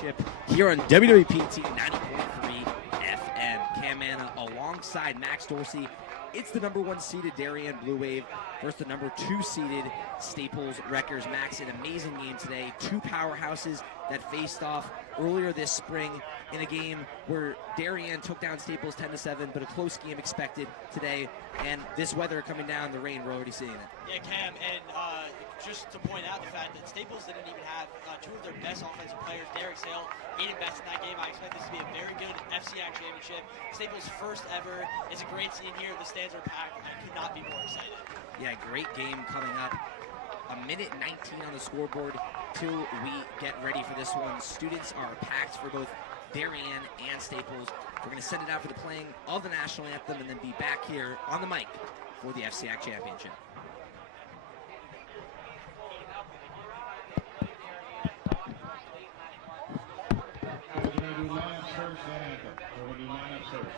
Championship here on WWPT 90.3 FM. Cam Anna alongside Max Dorsey. It's the number 1 seeded Darien Blue Wave versus the number 2 seeded Staples Wreckers. Max, an amazing game today. Two powerhouses that faced off earlier this spring in a game where Darien took down Staples 10-7, but a close game expected today. And this weather coming down, the rain, we're already seeing it. Yeah, Cam, and just to point out the fact that Staples didn't even have two of their best offensive players. Derek Sale, 8 at best in that game. I expect this to be a very good FCIAC championship. Staples' first ever. It's a great scene here. The stands are packed. I could not be more excited. Yeah, great game coming up. A minute 19 on the scoreboard till we get ready for this one. Students are packed for both Darien and Staples. We're going to send it out for the playing of the national anthem and then be back here on the mic for the FCIAC championship. We're going to do lineups first and anthem. We're going to do lineups first.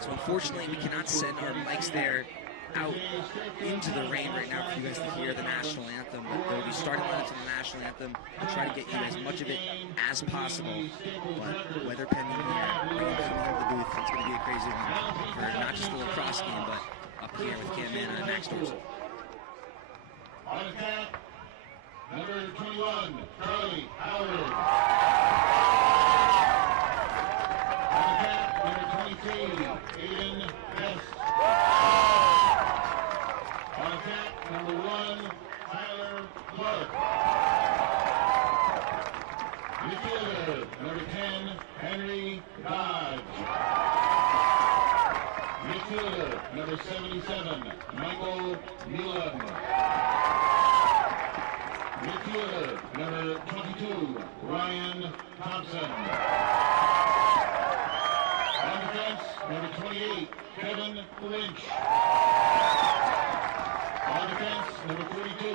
So unfortunately, we cannot send our mics there out into the rain right now for you guys to hear the national anthem. But we'll be starting lineups of the national anthem. We'll try to get you as much of it as possible. But weather pending here, rain coming out of the booth, it's going to be a crazy one for not just the lacrosse game, but up here with Cam Anna and Max Dorsey. On attack, number 21, Charlie Howard. On attack, number 23, Aiden Hess. On attack, number 1, Tyler Clark. Midfielder, number 10, Henry Dodge. Midfielder, number 77, Michael Nealon. Midfielder, number 22, Ryan Thompson. On defense, number 28, Kevin Lynch. On defense, number 42,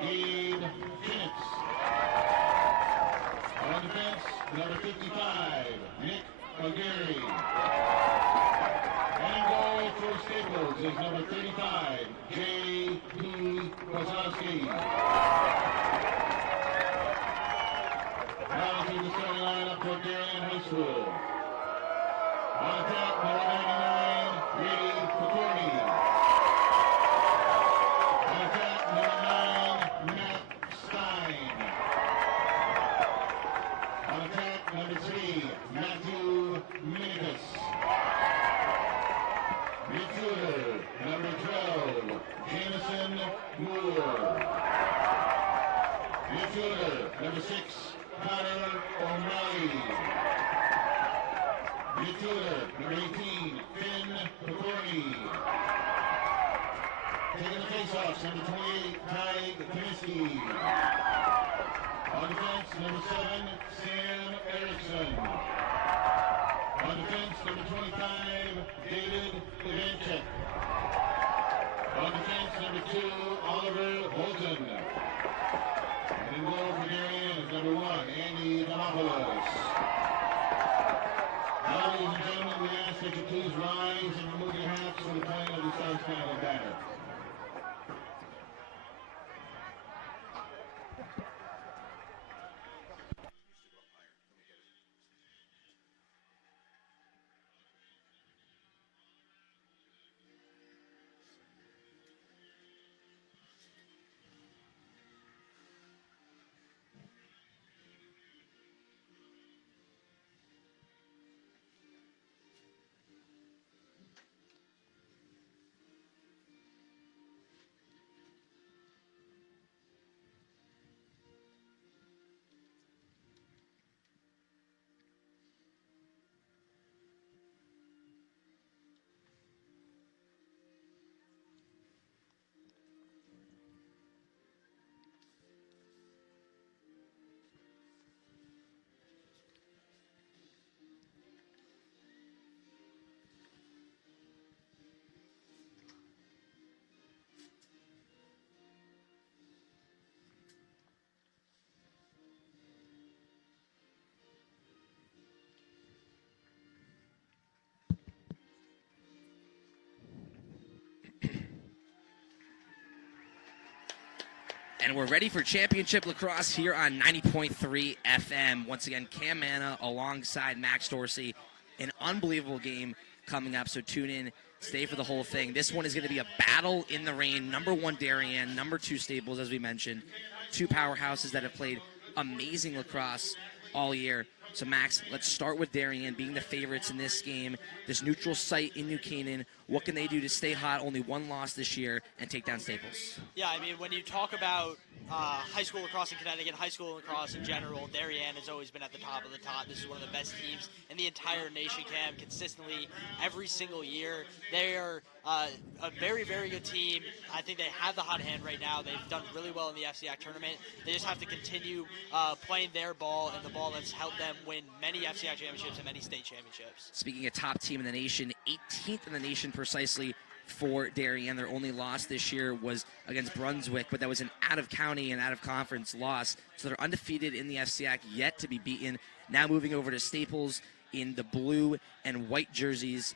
Gabe Kinnitz. On defense, number 55, Nick O'Gary. And goal for Staples is number 35, J.P. Kozowski. Now to the starting lineup for Darien High School. On attack, number 99, Brady Picorni. On attack, number 9, Matt Stein. On attack, number 3, Matthew Minigus. Midfielder, number 12, Jamison Moore. Midfielder, number 6, Connor O'Malley. Midfielder, number 18, Finn Picorni. Taking the face-offs, number 28, Ty Kaminsky. On defense, number 7, Sam Erickson. On defense, number 25, David Ivanchek. On defense, number 2, Oliver Holton. And in goal for Darien is number 1, Andy Demopoulos. Now, ladies and gentlemen, we ask that you please rise and remove your hats for the playing of the Star-Spangled Banner. And we're ready for championship lacrosse here on 90.3 FM. Once again, Cam Manna alongside Max Dorsey. An unbelievable game coming up, so tune in, stay for the whole thing. This one is going to be a battle in the rain. Number 1 Darien, number 2 Staples, as we mentioned. 2 powerhouses that have played amazing lacrosse all year. So, Max, let's start with Darien being the favorites in this game. This neutral site in New Canaan, what can they do to stay hot? Only 1 loss this year and take down Staples. Yeah, I mean, when you talk about high school lacrosse in Connecticut, high school lacrosse in general, Darien has always been at the top of the top. This is one of the best teams in the entire nation, Cam, consistently every single year. They are a very, very good team. I think they have the hot hand right now. They've done really well in the FCIAC tournament. They just have to continue playing their ball and the ball that's helped them win many FCIAC championships and many state championships. Speaking of top team in the nation, 18th in the nation precisely for Darien. Their only loss this year was against Brunswick, but that was an out-of-county and out-of-conference loss. So they're undefeated in the FCIAC, yet to be beaten. Now moving over to Staples in the blue and white jerseys.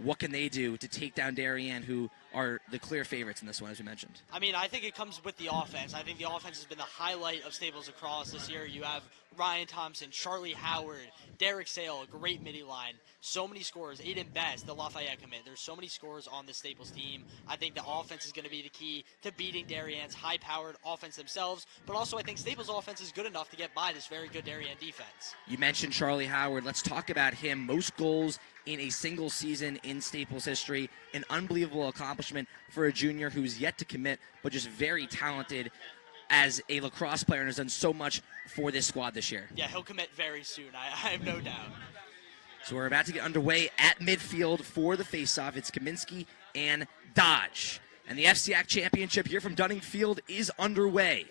What can they do to take down Darien, who are the clear favorites in this one, as we mentioned? I mean, I think it comes with the offense. I think the offense has been the highlight of Staples lacrosse this year. You have Ryan Thompson, Charlie Howard, Derek Sale, a great midi line. So many scorers. Aiden Best, the Lafayette commit. There's so many scorers on the Staples team. I think the offense is going to be the key to beating Darien's high-powered offense themselves. But also, I think Staples' offense is good enough to get by this very good Darien defense. You mentioned Charlie Howard. Let's talk about him. Most goals in a single season in Staples history. An unbelievable accomplishment for a junior who's yet to commit, but just very talented as a lacrosse player and has done so much for this squad this year. Yeah, he'll commit very soon. I have no doubt. So we're about to get underway at midfield for the faceoff. It's Kaminsky and Dodge. And the FCIAC championship here from Dunning Field is underway.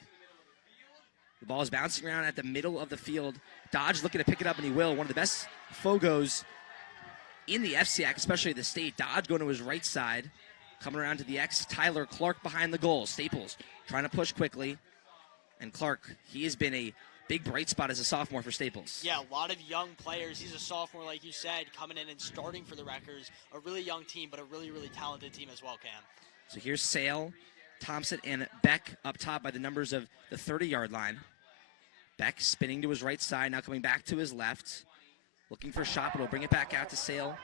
The ball is bouncing around at the middle of the field. Dodge looking to pick it up, and he will. One of the best Fogos in the FCIAC, especially the state. Dodge going to his right side. Coming around to the X, Tyler Clark behind the goal. Staples trying to push quickly. And Clark, he has been a big bright spot as a sophomore for Staples. Yeah, a lot of young players. He's a sophomore, like you said, coming in and starting for the Wreckers. A really young team, but a really, really talented team as well, Cam. So here's Sale, Thompson, and Beck up top by the numbers of the 30-yard line. Beck spinning to his right side, now coming back to his left. Looking for a shot, but he'll bring it back out to Sale.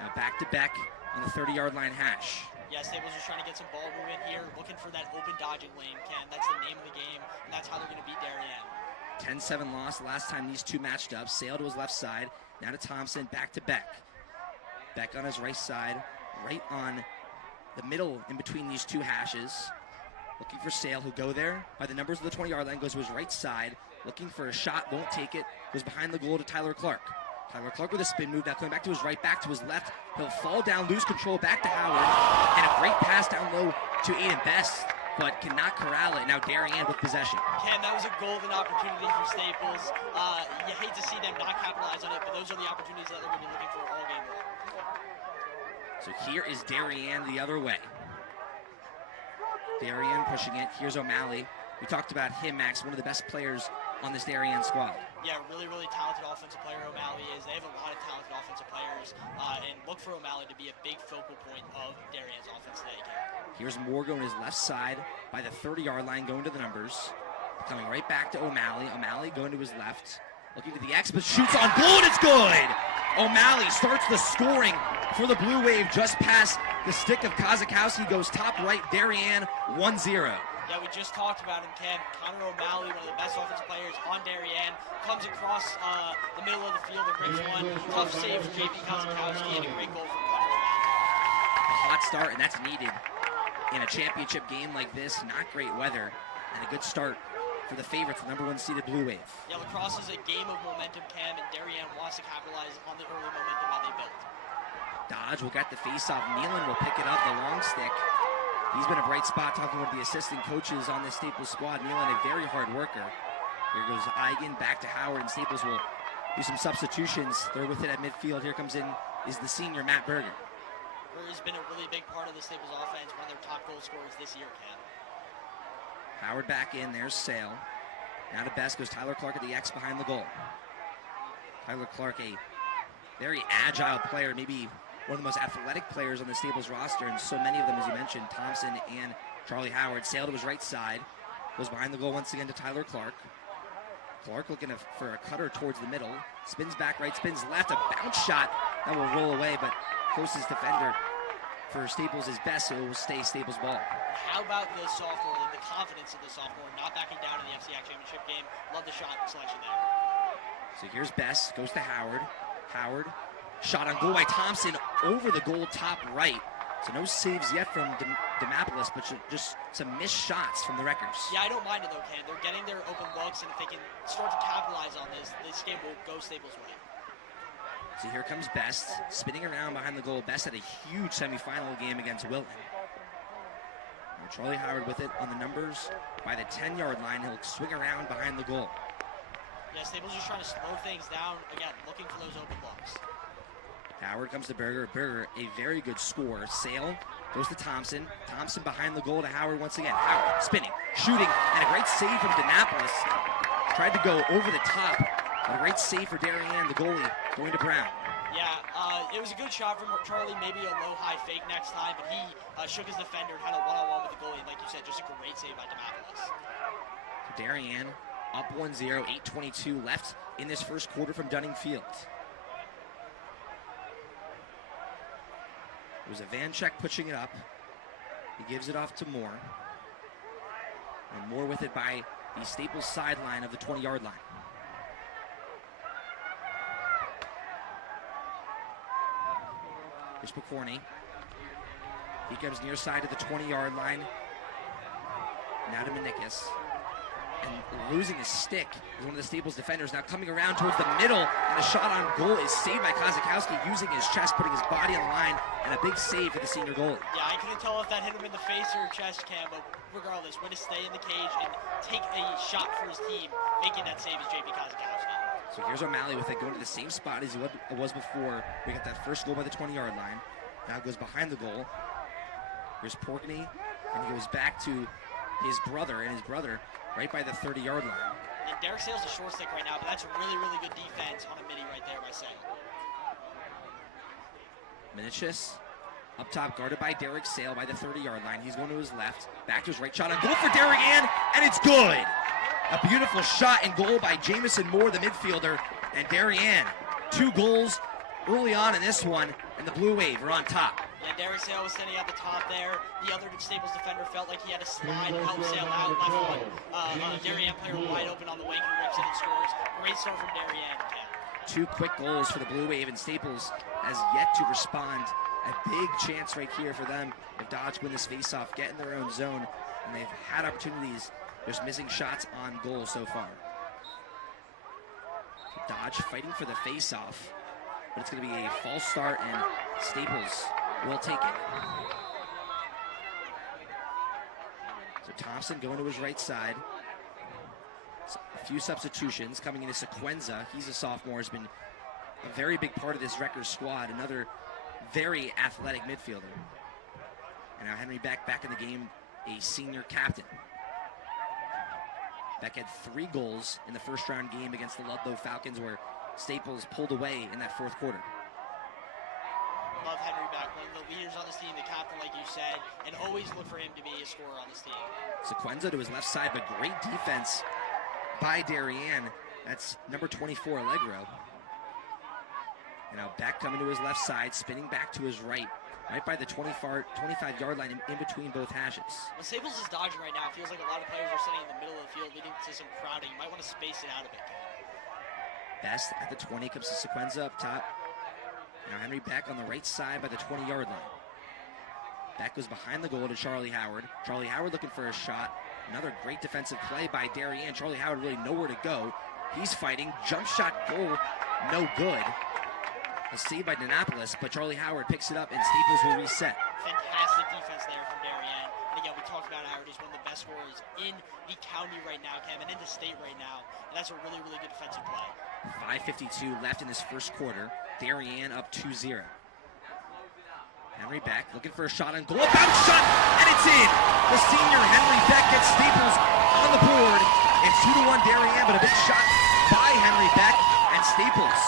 Now back to Beck on the 30-yard line hash. Yeah, Staples is trying to get some ball movement here, looking for that open dodging lane, Cam. That's the name of the game, and that's how they're going to beat Darien. 10-7 loss last time these two matched up. Sale to his left side, now to Thompson, back to Beck. Beck on his right side, right on the middle in between these two hashes. Looking for Sale, who'll go there by the numbers of the 20-yard line, goes to his right side. Looking for a shot, won't take it. Goes behind the goal to Tyler Clark. Tyler Clark with a spin move, now coming back to his right, back to his left. He'll fall down, lose control, back to Howard. And a great pass down low to Aiden Best, but cannot corral it. Now Darien with possession. Ken, that was a golden opportunity for Staples. You hate to see them not capitalize on it, but those are the opportunities that they're going to be looking for all game long. So here is Darien the other way. Darien pushing it. Here's O'Malley. We talked about him, Max, one of the best players on this Darien squad. Yeah, really, really talented offensive player O'Malley is. They have a lot of talented offensive players, and look for O'Malley to be a big focal point of Darien's offense today, Ken. Here's Moore going to his left side by the 30-yard line, going to the numbers. Coming right back to O'Malley. O'Malley going to his left. Looking to the X, but shoots on goal, and it's good! O'Malley starts the scoring for the Blue Wave just past the stick of Kozakowski. Goes top right, Darien 1-0. Yeah, we just talked about him, Ken. Connor O'Malley, one of the best offensive players on Darien, comes across the middle of the field and breaks one. Tough save for JP Kozakowski and a great goal from Connor O'Malley. A hot start, and that's needed in a championship game like this. Not great weather, and a good start for the favorites, the number 1 seeded Blue Wave. Yeah, lacrosse is a game of momentum, Cam, and Darien wants to capitalize on the early momentum that they built. Dodge will get the face-off. Nealon will pick it up, the long stick. He's been a bright spot talking with the assistant coaches on this Staples squad. Nealon, a very hard worker. Here goes Eigen, back to Howard, and Staples will do some substitutions. They're with it at midfield. Here comes in is the senior, Matt Berger. Berger's been a really big part of the Staples offense, one of their top goal scorers this year, Cam. Howard back in, there's Sale. Now to Best goes Tyler Clark at the X behind the goal. Tyler Clark, a very agile player, maybe one of the most athletic players on the Staples roster, and so many of them, as you mentioned, Thompson and Charlie Howard. Sale to his right side. Goes behind the goal once again to Tyler Clark. Clark looking for a cutter towards the middle. Spins back right, spins left, a bounce shot that will roll away, but closest defender for Staples is Best, so it will stay Staples' ball. How about the sophomore, the confidence of the sophomore, not backing down in the FCIAC championship game? Love the shot selection there. So here's Best, goes to Howard. Howard, shot on goal by Thompson over the goal top right. So no saves yet from Demopolis, but just some missed shots from the Wreckers. Yeah, I don't mind it though, Ken. They're getting their open looks, and if they can start to capitalize on this game will go Staples' way. So here comes Best, spinning around behind the goal. Best had a huge semifinal game against Wilton. Now Charlie Howard with it on the numbers by the 10-yard line. He'll swing around behind the goal. Yeah, Staples just trying to slow things down. Again, looking for those open looks. Howard comes to Berger. Berger, a very good score. Sale goes to Thompson. Thompson behind the goal to Howard once again. Howard spinning, shooting, and a great save from Demopolis. Tried to go over the top, but a great save for Darien, the goalie, going to Brown. Yeah, it was a good shot from Charlie, maybe a low-high fake next time, but he shook his defender and had a one-on-one with the goalie, and like you said, just a great save by Demopolis. So Darien up 1-0, 8:22 left in this first quarter from Dunning Field. It was a Vanchek pushing it up. He gives it off to Moore. And Moore with it by the Staples sideline of the 20-yard line. Here's Picorni. He comes near side to the 20-yard line. Now to Manikis. And losing his stick is one of the Staples defenders. Now coming around towards the middle, and a shot on goal is saved by Kozakowski, using his chest, putting his body on the line, and a big save for the senior goalie. Yeah, I couldn't tell if that hit him in the face or chest, Cam, but regardless, way to stay in the cage and take a shot for his team, making that save is JP Kozakowski. So here's O'Malley with it, going to the same spot as he was before. We got that first goal by the 20-yard line. Now goes behind the goal. Here's Porkney, and he goes back to his brother, right by the 30-yard line. And Derek Sale's a short stick right now, but that's a really, really good defense on a midi right there by Sale. Minichis up top, guarded by Derek Sale by the 30-yard line. He's going to his left, back to his right, shot on goal for Darien, and it's good! A beautiful shot and goal by Jamison Moore, the midfielder, and Darien. 2 goals early on in this one, and the Blue Wave are on top. Yeah, Derek Sale was standing at the top there. The other Staples defender felt like he had to slide and help Sale out. Left one. Darien player wide open on the wing who rips it and scores. Great start from Darien. 2 quick goals for the Blue Wave, and Staples has yet to respond. A big chance right here for them if Dodge win this faceoff, get in their own zone, and they've had opportunities, just missing shots on goal so far. Dodge fighting for the faceoff, but it's going to be a false start, and Staples will take it. So Thompson going to his right side. A few substitutions coming into Sequenza. He's a sophomore, has been a very big part of this Wreckers squad. Another very athletic midfielder. And now Henry Beck back in the game, a senior captain. Beck had 3 goals in the first round game against the Ludlow Falcons, where Staples pulled away in that 4th quarter. Love Henry Beck, one of the leaders on this team, the captain, like you said, and always look for him to be a scorer on this team. Sequenza to his left side, but great defense by Darien. That's number 24, Allegro. And now Beck coming to his left side, spinning back to his right by the 25-yard line in between both hashes. When Staples is dodging right now, it feels like a lot of players are sitting in the middle of the field, leading to some crowding. You might want to space it out a bit. Best at the 20, comes to Sequenza up top. Now Henry Beck on the right side by the 20-yard line. Beck goes behind the goal to Charlie Howard. Charlie Howard looking for a shot. Another great defensive play by Darien. Charlie Howard really nowhere to go. He's fighting. Jump shot goal, no good. A save by Demopolis, but Charlie Howard picks it up and Staples will reset. Fantastic defense there from Darien. And again, we talked about Howard. He's one of the best scorers in the county right now, Kevin, and in the state right now. And that's a really, really good defensive play. 5:52 left in this first quarter. Darien up 2-0. Henry Beck looking for a shot on goal. A bounce shot, and it's in! The senior Henry Beck gets Staples on the board. It's 2-1 Darien, but a big shot by Henry Beck, and Staples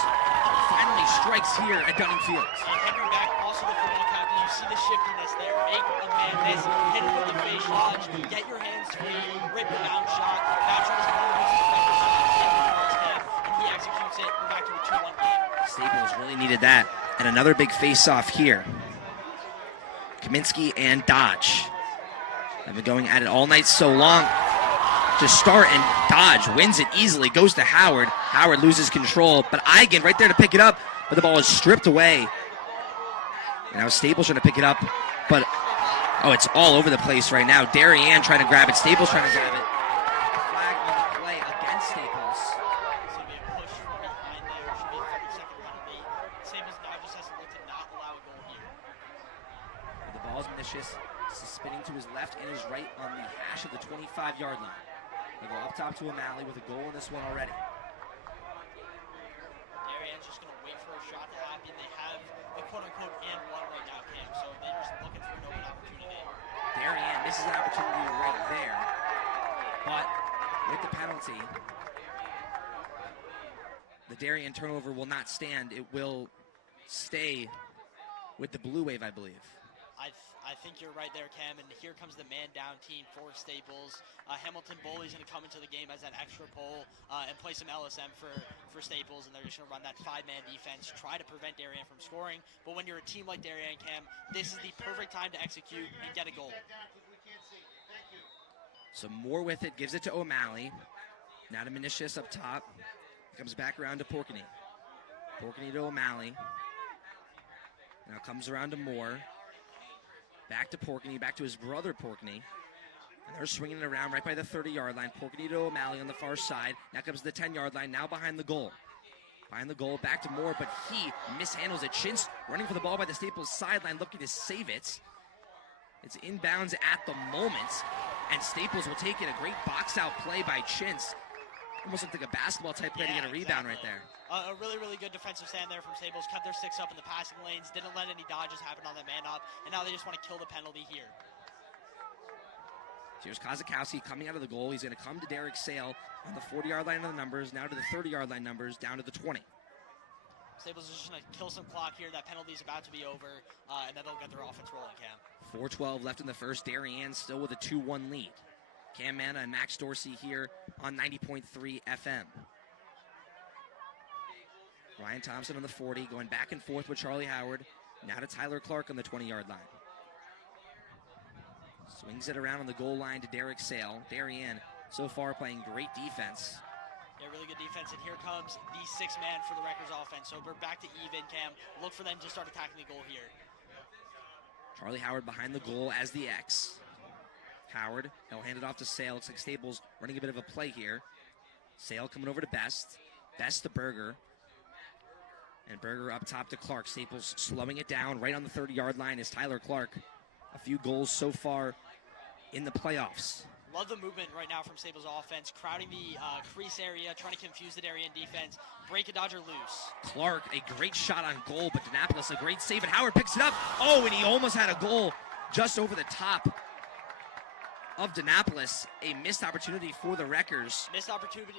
finally strikes here at Dunning Field. And Henry Beck, also the football captain, you see the shiftiness there. Make a man miss, hit him with the face dodge, get your hands free, rip the bounce shot. Bounce shot is one of the reasons the Lakers have and he executes it. We're back to a 2-1 game. Staples really needed that. And another big face-off here. Kaminsky and Dodge have been going at it all night so long to start, and Dodge wins it easily, goes to Howard. Howard loses control, but Eigen right there to pick it up, but the ball is stripped away. And now Staples trying to pick it up, but it's all over the place right now. Darien trying to grab it, Staples trying to grab it. Flag on the play against Staples. It's going to be a push from behind there. Should be a 30-second penalty. Staples now just has to look to not allow a goal here. The ball is malicious, spinning to his left and his right on the hash of the 25-yard line. They go up top to O'Malley with a goal in this one already. Darien's just going to wait for a shot to happen. They have a quote-unquote and one right now, Cam, so they're just looking for an open opportunity. Darien, this is an opportunity right there, but with the penalty, the Darien turnover will not stand. It will stay with the Blue Wave, I believe. I think you're right there, Cam, and here comes the man-down team for Staples. Hamilton Boley's going to come into the game as that extra pole and play some LSM for Staples, and they're just going to run that 5-man defense, try to prevent Darien from scoring. But when you're a team like Darien, Cam, this is the perfect time to execute and get a goal. So more with it, gives it to O'Malley. Now to Menicius up top. Comes back around to Porkney. Porkney to O'Malley. Now comes around to Moore. Back to Porkney, back to his brother Porkney. And they're swinging it around right by the 30-yard line. Porkney to O'Malley on the far side. Now comes the 10-yard line, now behind the goal. Behind the goal, back to Moore, but he mishandles it. Chintz running for the ball by the Staples sideline, looking to save it. It's inbounds at the moment, and Staples will take it. A great box-out play by Chintz. Almost looked like a basketball-type play to get a rebound right there. A really, really good defensive stand there from Staples. Kept their sticks up in the passing lanes. Didn't let any dodges happen on that man-up. And now they just want to kill the penalty here. Here's Kozakowski coming out of the goal. He's going to come to Derek Sale on the 40-yard line of the numbers, now to the 30-yard line numbers, down to the 20. Staples is just going to kill some clock here. That penalty is about to be over, and then they'll get their offense rolling, Cam. 4:12 left in the first. Darien still with a 2-1 lead. Cam Manna and Max Dorsey here on 90.3 FM. Ryan Thompson on the 40, going back and forth with Charlie Howard. Now to Tyler Clark on the 20-yard line. Swings it around on the goal line to Derek Sale. Darien so far playing great defense. Yeah, really good defense, and here comes the 6-man for the Wreckers offense. So we're back to even, Cam. Look for them to start attacking the goal here. Charlie Howard behind the goal as the X. Howard, he'll hand it off to Sale. Looks like Staples running a bit of a play here. Sale coming over to Best. Best to Berger. And Berger up top to Clark. Staples slowing it down right on the 30-yard line is Tyler Clark. A few goals so far in the playoffs. Love the movement right now from Staples offense, crowding the crease area, trying to confuse the Darien defense, break a dodger loose. Clark, a great shot on goal, but Danapolis, a great save, and Howard picks it up. Oh, and he almost had a goal just over the top of Danapolis. A missed opportunity for the Wreckers. Missed opportunity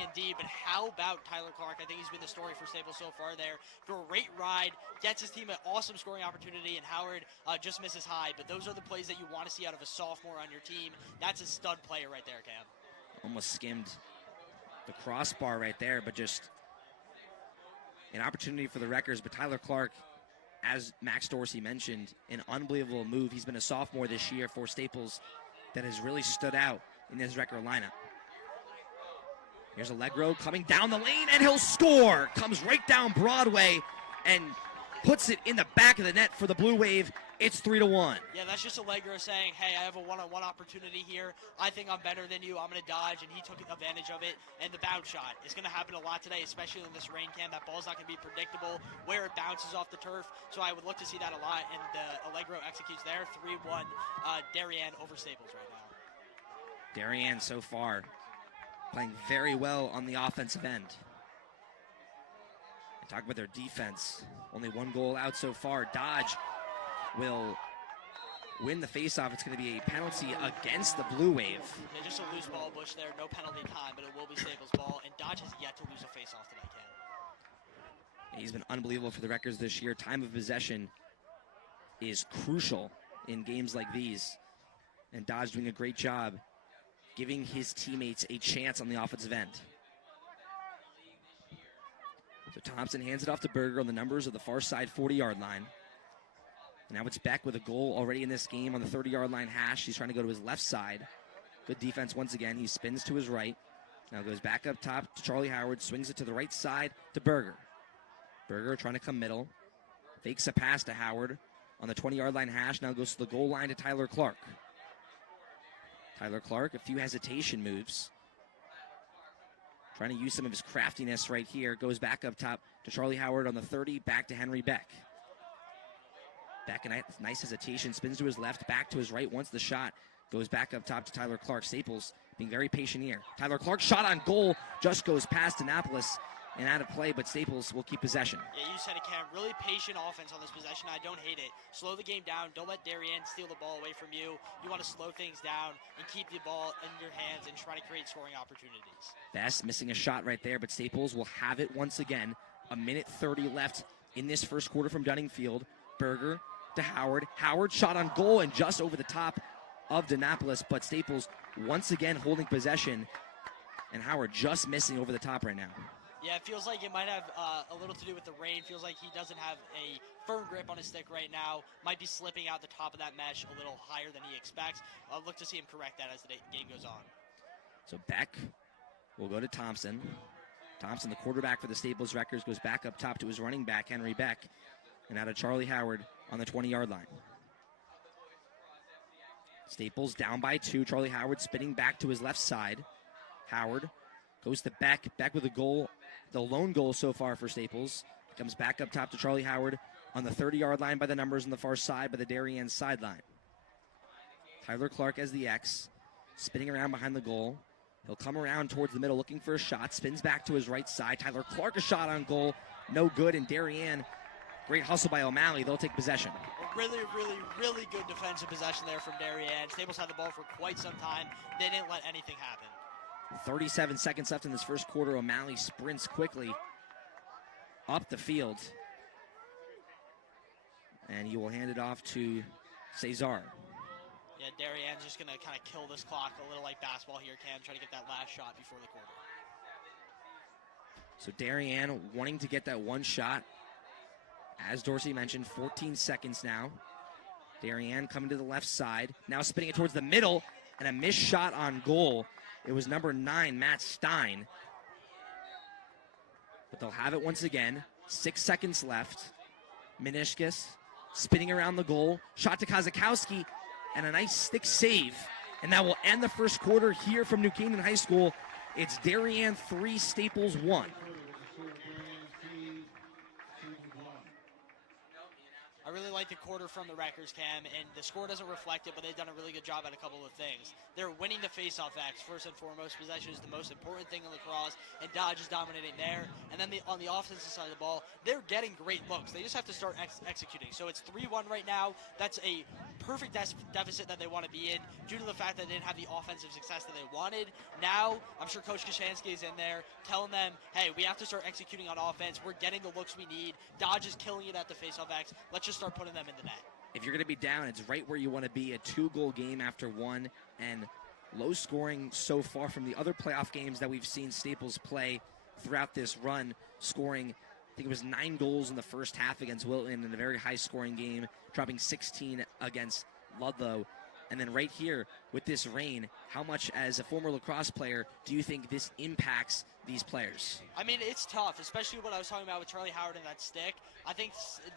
indeed, but how about Tyler Clark? I think he's been the story for Staples so far there. Great ride, gets his team an awesome scoring opportunity, and Howard just misses high. But those are the plays that you want to see out of a sophomore on your team. That's a stud player right there, Cam. Almost skimmed the crossbar right there, but just an opportunity for the Wreckers. But Tyler Clark, as Max Dorsey mentioned, an unbelievable move. He's been a sophomore this year for Staples that has really stood out in this Wrecker lineup. Here's Allegro coming down the lane, and he'll score. Comes right down Broadway and puts it in the back of the net for the Blue Wave. It's 3-1. Yeah, that's just Allegro saying, hey, I have a one-on-one opportunity here. I think I'm better than you. I'm going to dodge, and he took advantage of it. And the bounce shot is going to happen a lot today, especially in this rain, Cam. That ball's not going to be predictable where it bounces off the turf. So I would look to see that a lot, and Allegro executes there. 3-1, Darien over Staples right now. Darien so far playing very well on the offensive end. And talk about their defense. Only one goal out so far. Dodge will win the faceoff. It's going to be a penalty against the Blue Wave. Yeah, just a loose ball, Bush there. No penalty time, but it will be Staples' ball. And Dodge has yet to lose a faceoff today, Cam. He's been unbelievable for the Wreckers this year. Time of possession is crucial in games like these. And Dodge doing a great job giving his teammates a chance on the offensive end. So Thompson hands it off to Berger on the numbers of the far side 40-yard line. And now it's Beck with a goal already in this game on the 30-yard line hash. He's trying to go to his left side. Good defense once again. He spins to his right. Now goes back up top to Charlie Howard. Swings it to the right side to Berger. Berger trying to come middle. Fakes a pass to Howard on the 20-yard line hash. Now goes to the goal line to Tyler Clark. Tyler Clark, a few hesitation moves. Trying to use some of his craftiness right here. Goes back up top to Charlie Howard on the 30. Back to Henry Beck. Beck, a nice hesitation. Spins to his left. Back to his right. Once the shot. Goes back up top to Tyler Clark. Staples being very patient here. Tyler Clark shot on goal. Just goes past Annapolis and out of play, but Staples will keep possession. Yeah, you said it, Cam. Really patient offense on this possession. I don't hate it. Slow the game down. Don't let Darien steal the ball away from you. You want to slow things down and keep the ball in your hands and try to create scoring opportunities. Best missing a shot right there, but Staples will have it once again. A minute 30 left in this first quarter from Dunning Field. Berger to Howard. Howard shot on goal and just over the top of Annapolis, but Staples once again holding possession, and Howard just missing over the top right now. Yeah, it feels like it might have a little to do with the rain. Feels like he doesn't have a firm grip on his stick right now. Might be slipping out the top of that mesh a little higher than he expects. I'll look to see him correct that as the game goes on. So Beck will go to Thompson. Thompson, the quarterback for the Staples Wreckers, goes back up top to his running back, Henry Beck, and out of Charlie Howard on the 20-yard line. Staples down by 2. Charlie Howard spinning back to his left side. Howard goes to Beck. Beck with a goal, the lone goal so far for Staples. Comes back up top to Charlie Howard on the 30-yard line by the numbers on the far side by the Darien sideline. Tyler Clark as the X, spinning around behind the goal. He'll come around towards the middle looking for a shot. Spins back to his right side. Tyler Clark a shot on goal. No good. And Darien, great hustle by O'Malley. They'll take possession. Really, really, really good defensive possession there from Darien. Staples had the ball for quite some time. They didn't let anything happen. 37 seconds left in this first quarter. O'Malley sprints quickly up the field. And he will hand it off to Cesar. Yeah, Darien's just going to kind of kill this clock a little like basketball here, Cam, try to get that last shot before the quarter. So Darien wanting to get that one shot. As Dorsey mentioned, 14 seconds now. Darien coming to the left side. Now spinning it towards the middle, and a missed shot on goal. It was number 9, Matt Stein. But they'll have it once again. 6 seconds left. Minishkis spinning around the goal. Shot to Kozakowski, and a nice stick save. And that will end the first quarter here from New Canaan High School. It's Darien 3, Staples 1. I really like the quarter from the Wreckers, Cam, and the score doesn't reflect it, but they've done a really good job at a couple of things. They're winning the faceoff X, first and foremost. Possession is the most important thing in lacrosse, and Dodge is dominating there. And then on the offensive side of the ball, they're getting great looks. They just have to start executing. So it's 3-1 right now. That's a perfect deficit that they want to be in due to the fact that they didn't have the offensive success that they wanted. Now, I'm sure Coach Kashansky is in there telling them, hey, we have to start executing on offense. We're getting the looks we need. Dodge is killing it at the faceoff X. Let's just start putting them in the net. If you're going to be down, it's right where you want to be. A 2-goal game after one, and low scoring so far from the other playoff games that we've seen Staples play throughout this run, scoring, I think it was 9 goals in the first half against Wilton in a very high scoring game, dropping 16 against Ludlow. And then right here with this rain, how much as a former lacrosse player do you think this impacts these players? I mean, it's tough, especially what I was talking about with Charlie Howard and that stick. I think,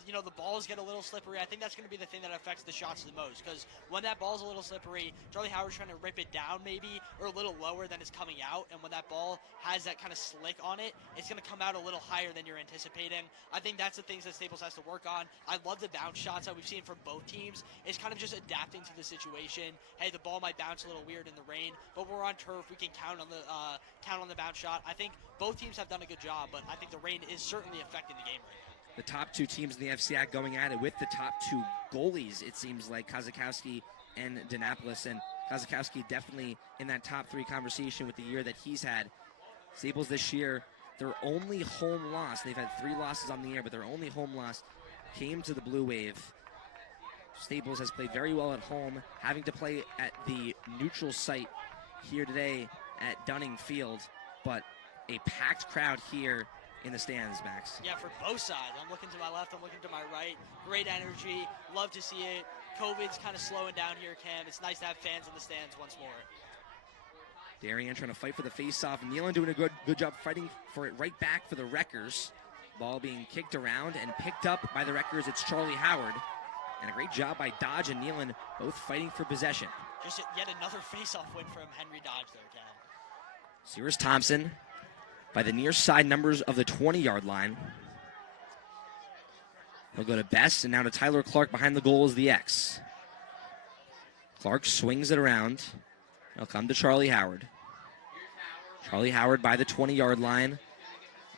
the balls get a little slippery. I think that's going to be the thing that affects the shots the most, because when that ball's a little slippery, Charlie Howard's trying to rip it down maybe, or a little lower than it's coming out, and when that ball has that kind of slick on it, it's going to come out a little higher than you're anticipating. I think that's the things that Staples has to work on. I love the bounce shots that we've seen from both teams. It's kind of just adapting to the situation. Hey, the ball might bounce a little weird in the rain, but we're on turf. We can count on the bounce shot. I think both teams have done a good job, but I think the rain is certainly affecting the game right now. The top 2 teams in the FCIAC going at it with the top 2 goalies, it seems like, Kozakowski and Danapolis. And Kozakowski definitely in that top 3 conversation with the year that he's had. Staples this year, their only home loss, they've had 3 losses on the year, but their only home loss came to the Blue Wave Staples has played very well at home, having to play at the neutral site here today at Dunning Field, but a packed crowd here in the stands, Max. Yeah, for both sides. I'm looking to my left, I'm looking to my right. Great energy, love to see it. COVID's kind of slowing down here, Cam. It's nice to have fans in the stands once more. Darien trying to fight for the face-off. Nealon doing a good job fighting for it right back for the Wreckers. Ball being kicked around and picked up by the Wreckers. It's Charlie Howard. And a great job by Dodge and Nealon, both fighting for possession. Just yet another face-off win from Henry Dodge there, Cam. Sears Thompson by the near side numbers of the 20-yard line. He'll go to Best, and now to Tyler Clark behind the goal is the X. Clark swings it around. He'll come to Charlie Howard. Charlie Howard by the 20-yard line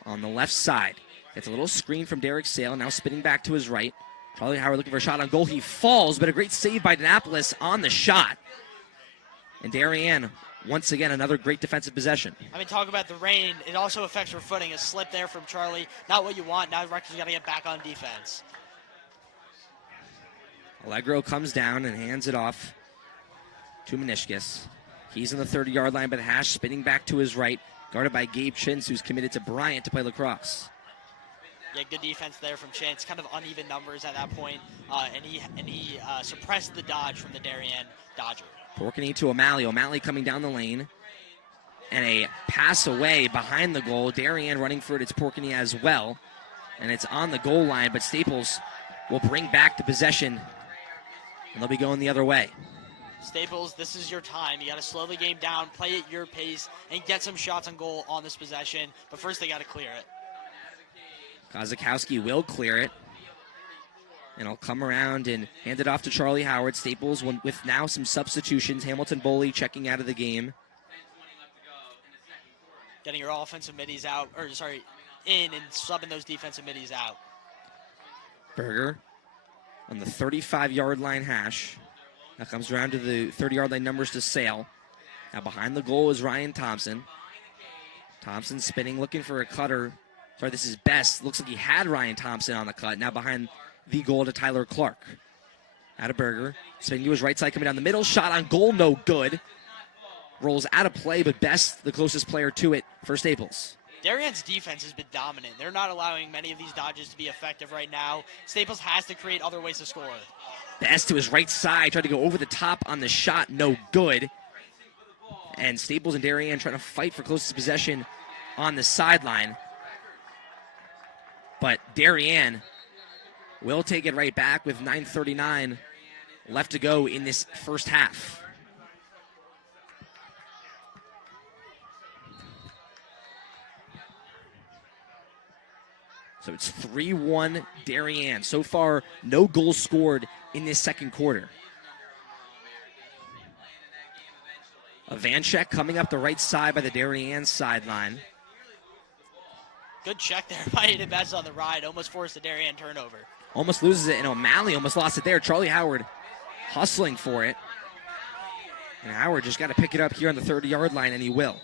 on the left side. Gets a little screen from Derek Sale, now spinning back to his right. Charlie Howard looking for a shot on goal. He falls, but a great save by Denapolis on the shot. And Darien, once again, another great defensive possession. I mean, talk about the rain. It also affects your footing. A slip there from Charlie. Not what you want. Now Rutgers got to get back on defense. Allegro comes down and hands it off to Meniscus. He's on the 30-yard line by the hash, spinning back to his right, guarded by Gabe Chintz, who's committed to Bryant to play lacrosse. Yeah, good defense there from Chintz. Kind of uneven numbers at that point, and he suppressed the dodge from the Darien Dodger. Porkney to O'Malley. O'Malley coming down the lane. And a pass away behind the goal. Darien running for it. It's Porkney as well. And it's on the goal line, but Staples will bring back the possession. And they'll be going the other way. Staples, this is your time. You got to slow the game down, play at your pace, and get some shots on goal on this possession. But first they got to clear it. Kozakowski will clear it. And I'll come around and hand it off to Charlie Howard. Staples with now some substitutions. Hamilton Boley checking out of the game. Getting your offensive middies out, in and subbing those defensive middies out. Berger on the 35-yard line hash. Now comes around to the 30-yard line numbers to Sale. Now behind the goal is Ryan Thompson. Thompson spinning, looking for a cutter. Sorry, this is Best. Looks like he had Ryan Thompson on the cut. Now behind the goal to Tyler Clark. Out of Berger. Spinning to his right side, coming down the middle. Shot on goal, no good. Rolls out of play, but Best, the closest player to it for Staples. Darien's defense has been dominant. They're not allowing many of these dodges to be effective right now. Staples has to create other ways to score. Best to his right side, tried to go over the top on the shot, no good. And Staples and Darien trying to fight for closest possession on the sideline. But Darien will take it right back with 9:39 left to go in this first half. So it's 3-1 Darien. So far, no goals scored in this second quarter. Ivanchek coming up the right side by the Darien sideline. Good check there by Aiden Best on the ride. Almost forced a Darien turnover. Almost loses it, and O'Malley almost lost it there. Charlie Howard hustling for it. And Howard just got to pick it up here on the 30-yard line, and he will.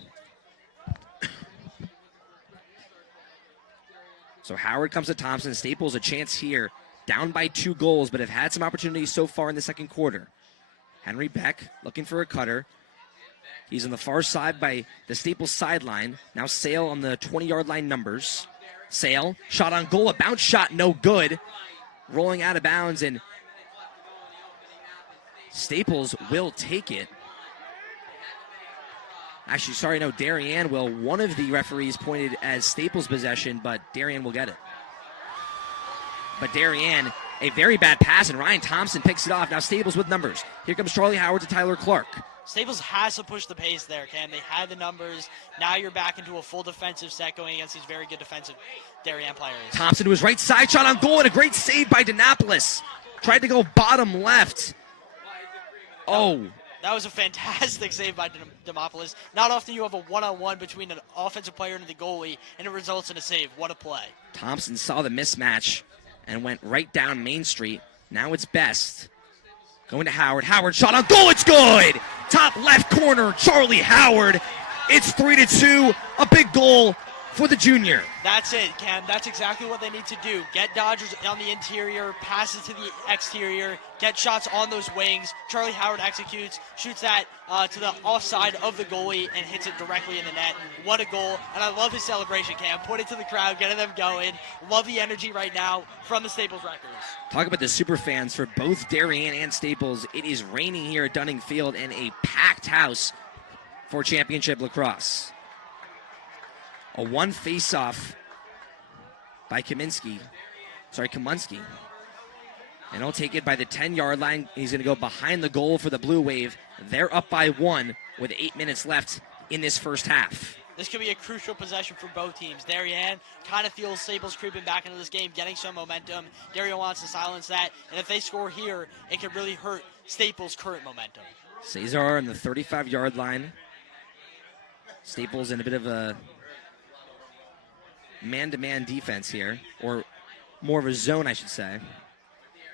So Howard comes to Thompson. Staples a chance here. Down by 2 goals, but have had some opportunities so far in the second quarter. Henry Beck looking for a cutter. He's on the far side by the Staples sideline. Now Sale on the 20-yard line numbers. Sale, shot on goal, a bounce shot, no good. Rolling out of bounds, and Staples will take it. Actually, sorry, no, Darien will. One of the referees pointed as Staples' possession, but Darien will get it. But Darien, a very bad pass, and Ryan Thompson picks it off. Now Staples with numbers. Here comes Charlie Howard to Tyler Clark. Staples has to push the pace there, Cam. They had the numbers. Now you're back into a full defensive set going against these very good defensive Darien players. Thompson to his right side, shot on goal, and a great save by Denapolis. Tried to go bottom left. Oh. That was a fantastic save by Demopolis. Not often you have a one-on-one between an offensive player and the goalie, and it results in a save. What a play. Thompson saw the mismatch and went right down Main Street. Now it's Best. Going to Howard. Howard shot on goal. It's good. Top left corner, Charlie Howard. It's 3-2. A big goal for the junior. That's it, Cam. That's exactly what they need to do. Get Dodgers on the interior, passes to the exterior, get shots on those wings. Charlie Howard executes, shoots that to the offside of the goalie and hits it directly in the net. What a goal. And I love his celebration, Cam. Put it to the crowd, getting them going. Love the energy right now from the Staples Wreckers. Talk about the super fans for both Darien and Staples. It is raining here at Dunning Field and a packed house for championship lacrosse. A one face-off by Kaminsky. And he'll take it by the 10-yard line. He's going to go behind the goal for the Blue Wave. They're up by 1 with 8 minutes left in this first half. This could be a crucial possession for both teams. Darien kind of feels Staples creeping back into this game, getting some momentum. Darien wants to silence that, and if they score here, it could really hurt Staples' current momentum. Cesar on the 35-yard line. Staples in a bit of a man-to-man defense here, or more of a zone, I should say.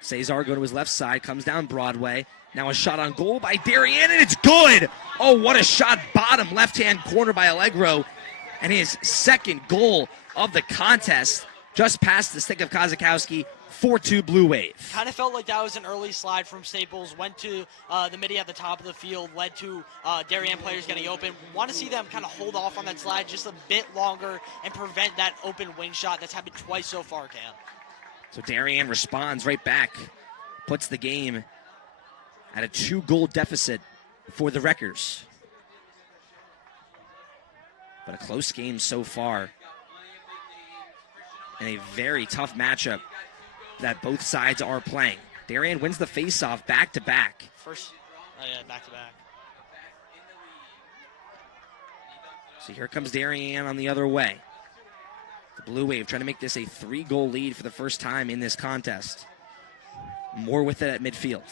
Cesar going to his left side, comes down Broadway. Now a shot on goal by Darien, and it's good! Oh, what a shot, bottom left-hand corner by Allegro. And his second goal of the contest, just past the stick of Kozakowski, 4-2 Blue Wave. Kind of felt like that was an early slide from Staples. Went to the midi at the top of the field, led to Darien players getting open. Want to see them kind of hold off on that slide just a bit longer and prevent that open wing shot that's happened twice so far, Cam. So Darien responds right back, puts the game at a 2-goal deficit for the Wreckers. But a close game so far. And a very tough matchup that both sides are playing. Darien wins the face-off back-to-back. Back-to-back. So here comes Darien on the other way. The Blue Wave trying to make this a 3-goal lead for the first time in this contest. More with it at midfield.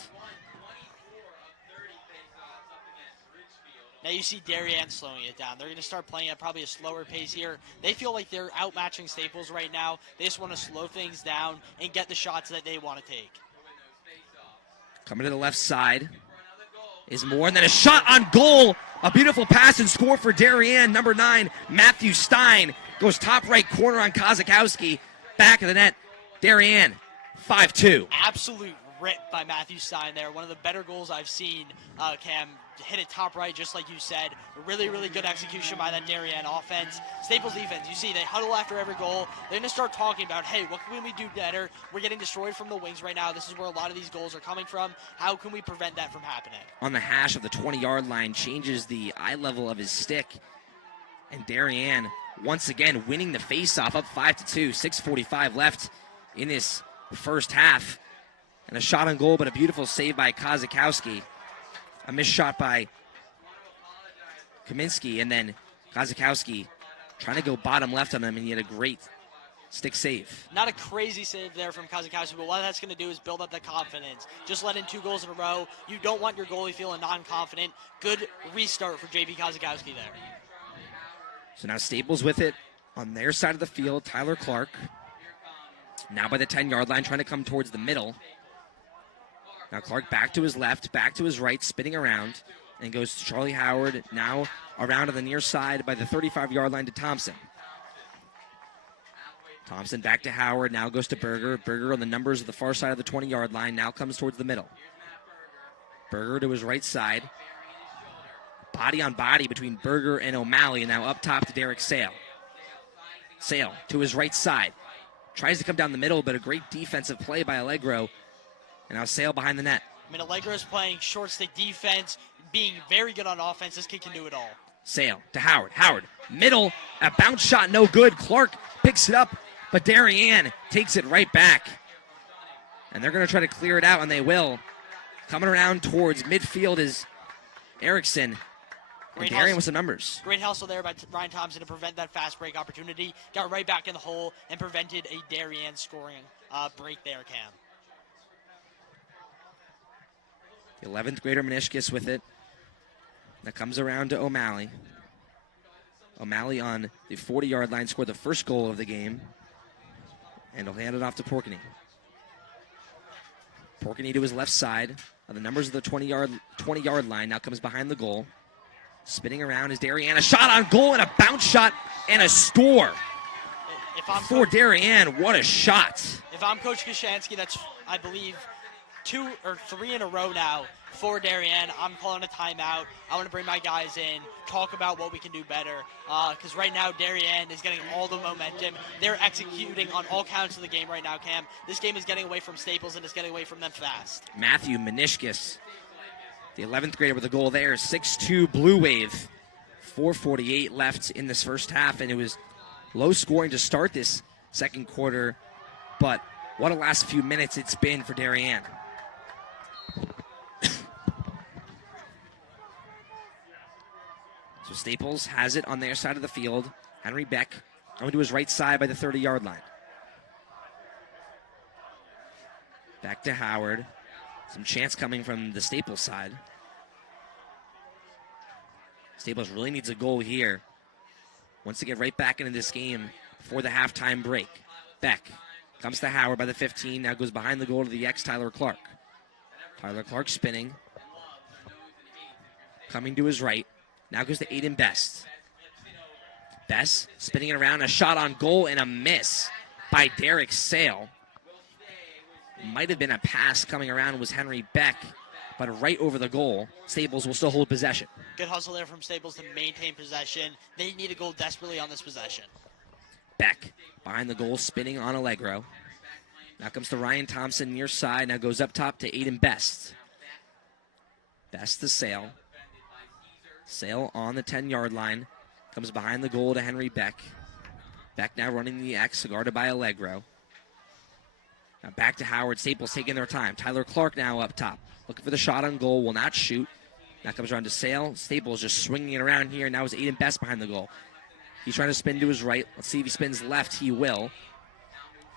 Now you see Darien slowing it down. They're going to start playing at probably a slower pace here. They feel like they're outmatching Staples right now. They just want to slow things down and get the shots that they want to take. Coming to the left side is more than a shot on goal. A beautiful pass and score for Darien. Number 9, Matthew Stein, goes top right corner on Kozakowski. Back of the net, Darien, 5-2. Absolute rip by Matthew Stein there. One of the better goals I've seen, Cam. Hit it top right, just like you said. Really, really good execution by that Darien offense. Staples defense, you see, they huddle after every goal. They're going to start talking about, hey, what can we do better? We're getting destroyed from the wings right now. This is where a lot of these goals are coming from. How can we prevent that from happening? On the hash of the 20-yard line, changes the eye level of his stick. And Darien, once again, winning the faceoff, up 5-2. 6:45 left in this first half. And a shot on goal, but a beautiful save by Kozakowski. A missed shot by Kaminsky, and then Kozakowski trying to go bottom left on him, and he had a great stick save. Not a crazy save there from Kozakowski, but what that's going to do is build up the confidence. Just let in 2 goals in a row. You don't want your goalie feeling non-confident. Good restart for JP Kozakowski there. So now Staples with it on their side of the field. Tyler Clark now by the 10-yard line, trying to come towards the middle. Now Clark back to his left, back to his right, spinning around, and goes to Charlie Howard, now around to the near side by the 35-yard line to Thompson. Thompson back to Howard, now goes to Berger. Berger on the numbers of the far side of the 20-yard line, now comes towards the middle. Berger to his right side. Body on body between Berger and O'Malley, and now up top to Derek Sale. Sale to his right side. Tries to come down the middle, but a great defensive play by Allegro. And now Sale behind the net. I mean, Allegro's playing short stick defense, being very good on offense. This kid can do it all. Sale to Howard. Howard, middle, a bounce shot, no good. Clark picks it up, but Darien takes it right back. And they're going to try to clear it out, and they will. Coming around towards midfield is Erickson. And Darien with some numbers. Great hustle there by Ryan Thompson to prevent that fast break opportunity. Got right back in the hole and prevented a Darien scoring break there, Cam. The 11th grader Meniscus with it. That comes around to O'Malley. O'Malley on the 40-yard line scored the first goal of the game. And he'll hand it off to Porkney. Porkney to his left side. On the numbers of the 20-yard line now comes behind the goal. Spinning around is Darien. A shot on goal and a bounce shot and a score. For Darien, what a shot. If I'm Coach Kashansky, that's, I believe, 2 or 3 in a row now for Darien. I'm calling a timeout. I want to bring my guys in, talk about what we can do better. Because right now, Darien is getting all the momentum. They're executing on all counts of the game right now, Cam. This game is getting away from Staples, and it's getting away from them fast. Matthew Menishkis, the 11th grader with a goal there. 6-2 Blue Wave. 4:48 left in this first half, and it was low scoring to start this second quarter. But what a last few minutes it's been for Darien. So Staples has it on their side of the field. Henry Beck going to his right side by the 30-yard line. Back to Howard. Some chance coming from the Staples side. Staples really needs a goal here. Wants to get right back into this game before the halftime break. Beck comes to Howard by the 15. Now goes behind the goal to the Tyler Clark. Tyler Clark spinning. Coming to his right. Now goes to Aiden Best. Best spinning it around. A shot on goal and a miss by Derek Sale. Might have been a pass coming around. Was Henry Beck, but right over the goal. Staples will still hold possession. Good hustle there from Staples to maintain possession. They need a goal desperately on this possession. Beck behind the goal, spinning on Allegro. Now comes to Ryan Thompson near side. Now goes up top to Aiden Best. Best to Sale. Sale on the 10-yard line. Comes behind the goal to Henry Beck. Beck now running the X, guarded by Allegro. Now back to Howard. Staples taking their time. Tyler Clark now up top. Looking for the shot on goal. Will not shoot. Now comes around to Sale. Staples just swinging it around here. Now is Aiden Best behind the goal. He's trying to spin to his right. Let's see if he spins left. He will.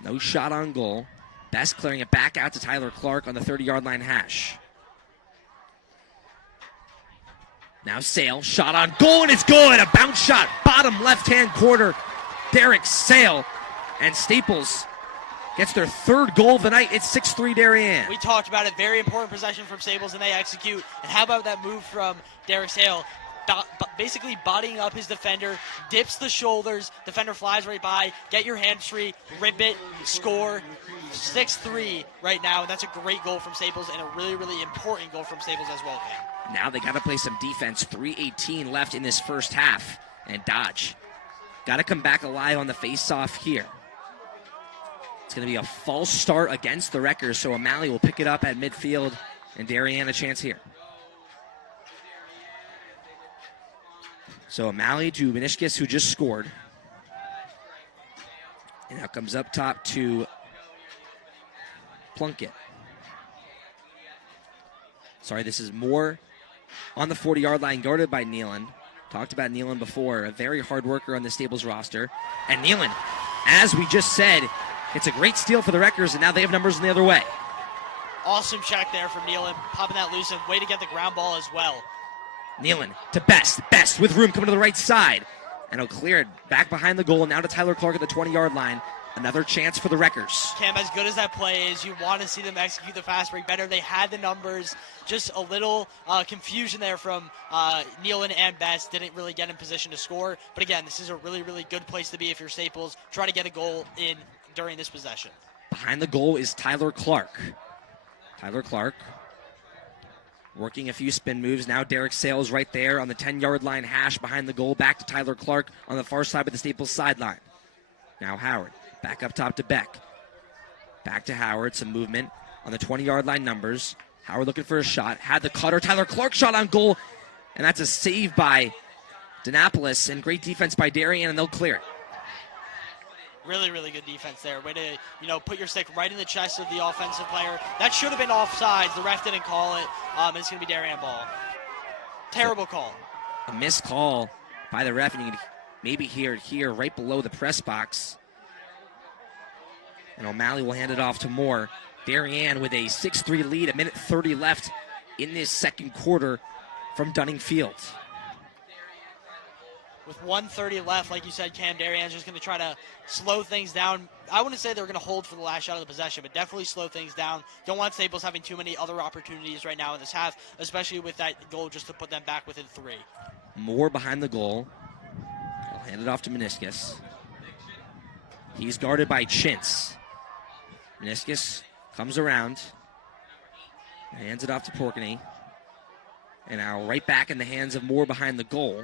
No shot on goal. Best clearing it back out to Tyler Clark on the 30-yard line hash. Now Sale. Shot on goal, and it's good. A bounce shot. Bottom left-hand quarter. Derek Sale. And Staples gets their third goal of the night. It's 6-3 Darien. We talked about it. Very important possession from Staples, and they execute. And how about that move from Derek Sale? Basically bodying up his defender, dips the shoulders, defender flies right by, get your hands free, rip it, score. 6-3 right now, and that's a great goal from Staples and a really, really important goal from Staples as well, Cam. Now they got to play some defense. 3:18 left in this first half. And Dodge got to come back alive on the face-off here. It's going to be a false start against the Wreckers, so O'Malley will pick it up at midfield, and Darien a chance here. So O'Malley to Menishkis, who just scored. And now comes up top to Plunkett. Sorry, this is Moore on the 40-yard line, guarded by Nealon. Talked about Nealon before, a very hard worker on the Staples roster. And Nealon, as we just said, it's a great steal for the Wreckers, and now they have numbers in the other way. Awesome check there from Nealon, popping that loose, and way to get the ground ball as well. Nealon to Best. Best with room coming to the right side. And he'll clear it back behind the goal. Now to Tyler Clark at the 20-yard line. Another chance for the Wreckers. Cam, as good as that play is, you want to see them execute the fast break better. They had the numbers. Just a little confusion there from Nealon and Best. Didn't really get in position to score. But again, this is a really, really good place to be if you're Staples. Try to get a goal in during this possession. Behind the goal is Tyler Clark. Tyler Clark working a few spin moves. Now Derek Sales right there on the 10-yard line hash behind the goal. Back to Tyler Clark on the far side of the Staples sideline. Now Howard back up top to Beck. Back to Howard. Some movement on the 20-yard line numbers. Howard looking for a shot. Had the cutter. Tyler Clark shot on goal. And that's a save by Denapolis. And great defense by Darien, and they'll clear it. Really, really good defense there. Way to, put your stick right in the chest of the offensive player. That should have been offsides. The ref didn't call it. It's going to be Darien ball. Terrible call. A missed call by the ref, and you can maybe hear it here right below the press box. And O'Malley will hand it off to Moore. Darien with a 6-3 lead, a minute 30 left in this second quarter from Dunning Field. With 1:30 left, like you said, Cam, Darien's just going to try to slow things down. I wouldn't say they're going to hold for the last shot of the possession, but definitely slow things down. Don't want Staples having too many other opportunities right now in this half, especially with that goal just to put them back within 3. Moore behind the goal. He'll hand it off to Meniscus. He's guarded by Chintz. Meniscus comes around. Hands it off to Porkney. And now right back in the hands of Moore behind the goal.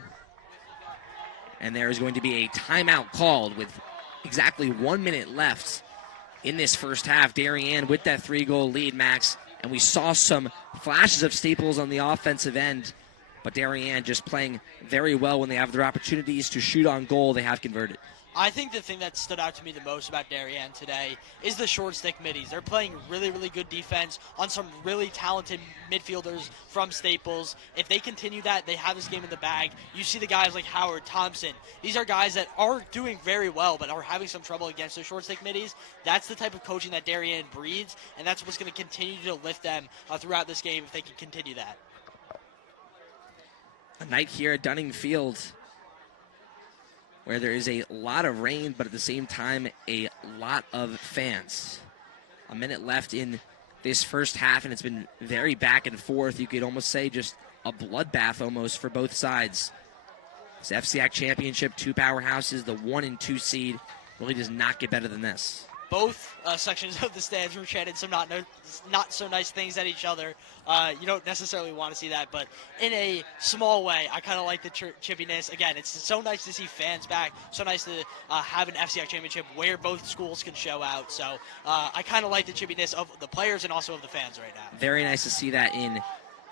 And there is going to be a timeout called with exactly 1 minute left in this first half. Darien with that 3-goal lead, Max. And we saw some flashes of Staples on the offensive end. But Darien just playing very well when they have their opportunities to shoot on goal. They have converted. I think the thing that stood out to me the most about Darien today is the short stick middies. They're playing really, really good defense on some really talented midfielders from Staples. If they continue that, they have this game in the bag. You see the guys like Howard, Thompson. These are guys that are doing very well but are having some trouble against the short stick middies. That's the type of coaching that Darien breeds, and that's what's going to continue to lift them throughout this game if they can continue that. A night here at Dunning Field where there is a lot of rain, but at the same time, a lot of fans. A minute left in this first half, and it's been very back and forth. You could almost say just a bloodbath almost for both sides. This FCIAC championship, two powerhouses, the 1 and 2 seed, really does not get better than this. Both sections of the stands were chanting some not so nice things at each other. You don't necessarily want to see that, but in a small way, I kind of like the chippiness. Again, it's so nice to see fans back. So nice to have an FCIAC championship where both schools can show out. So I kind of like the chippiness of the players and also of the fans right now. Very nice to see that in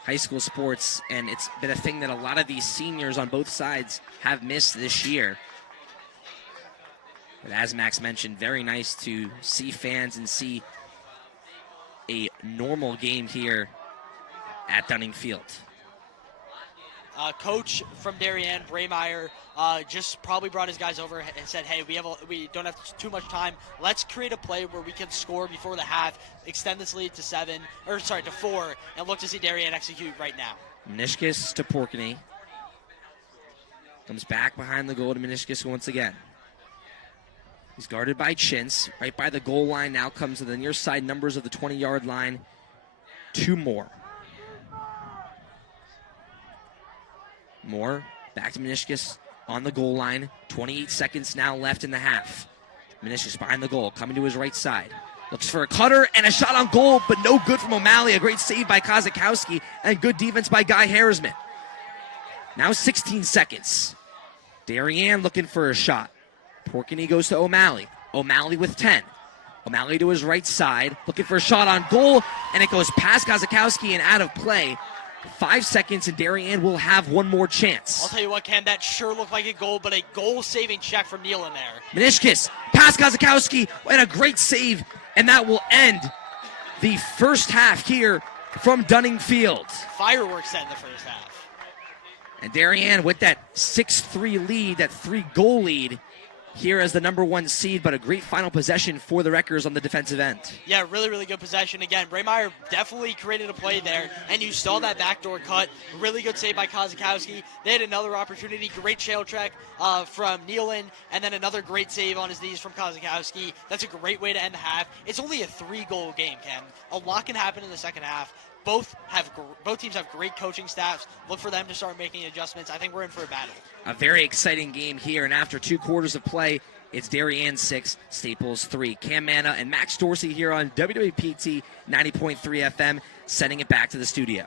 high school sports, and it's been a thing that a lot of these seniors on both sides have missed this year. But as Max mentioned, very nice to see fans and see a normal game here at Dunning Field. Coach from Darien, Braymeyer, just probably brought his guys over and said, hey, we don't have too much time. Let's create a play where we can score before the half, extend this lead to 4, and look to see Darien execute right now. Meniscus to Porkney. Comes back behind the goal to Meniscus once again. He's guarded by Chintz, right by the goal line. Now comes to the near side numbers of the 20-yard line. 2 more. Moore, back to Meniscus on the goal line. 28 seconds now left in the half. Meniscus behind the goal, coming to his right side. Looks for a cutter and a shot on goal, but no good from O'Malley. A great save by Kozakowski and good defense by Guy Harrisman. Now 16 seconds. Darien looking for a shot. Porkney goes to O'Malley. O'Malley with 10. O'Malley to his right side, looking for a shot on goal, and it goes past Kozakowski and out of play. 5 seconds, and Darien will have one more chance. I'll tell you what, Ken, that sure looked like a goal, but a goal-saving check from Neal in there. Meniscus, past Kozakowski, and a great save, and that will end the first half here from Dunning Field. Fireworks set in the first half. And Darien with that 6-3 lead, that 3-goal lead, here as the number 1 seed, but a great final possession for the Wreckers on the defensive end. Yeah, really, really good possession. Again, Braymeyer definitely created a play there, and you saw that backdoor cut. Really good save by Kozakowski. They had another opportunity. Great trail check from Nealon, and then another great save on his knees from Kozakowski. That's a great way to end the half. It's only a 3-goal game, Ken. A lot can happen in the second half. Both teams have great coaching staffs. Look for them to start making adjustments. I think we're in for a battle. A very exciting game here, and after 2 quarters of play, it's Darien 6, Staples 3. Cam Manna and Max Dorsey here on WWPT 90.3 FM, sending it back to the studio.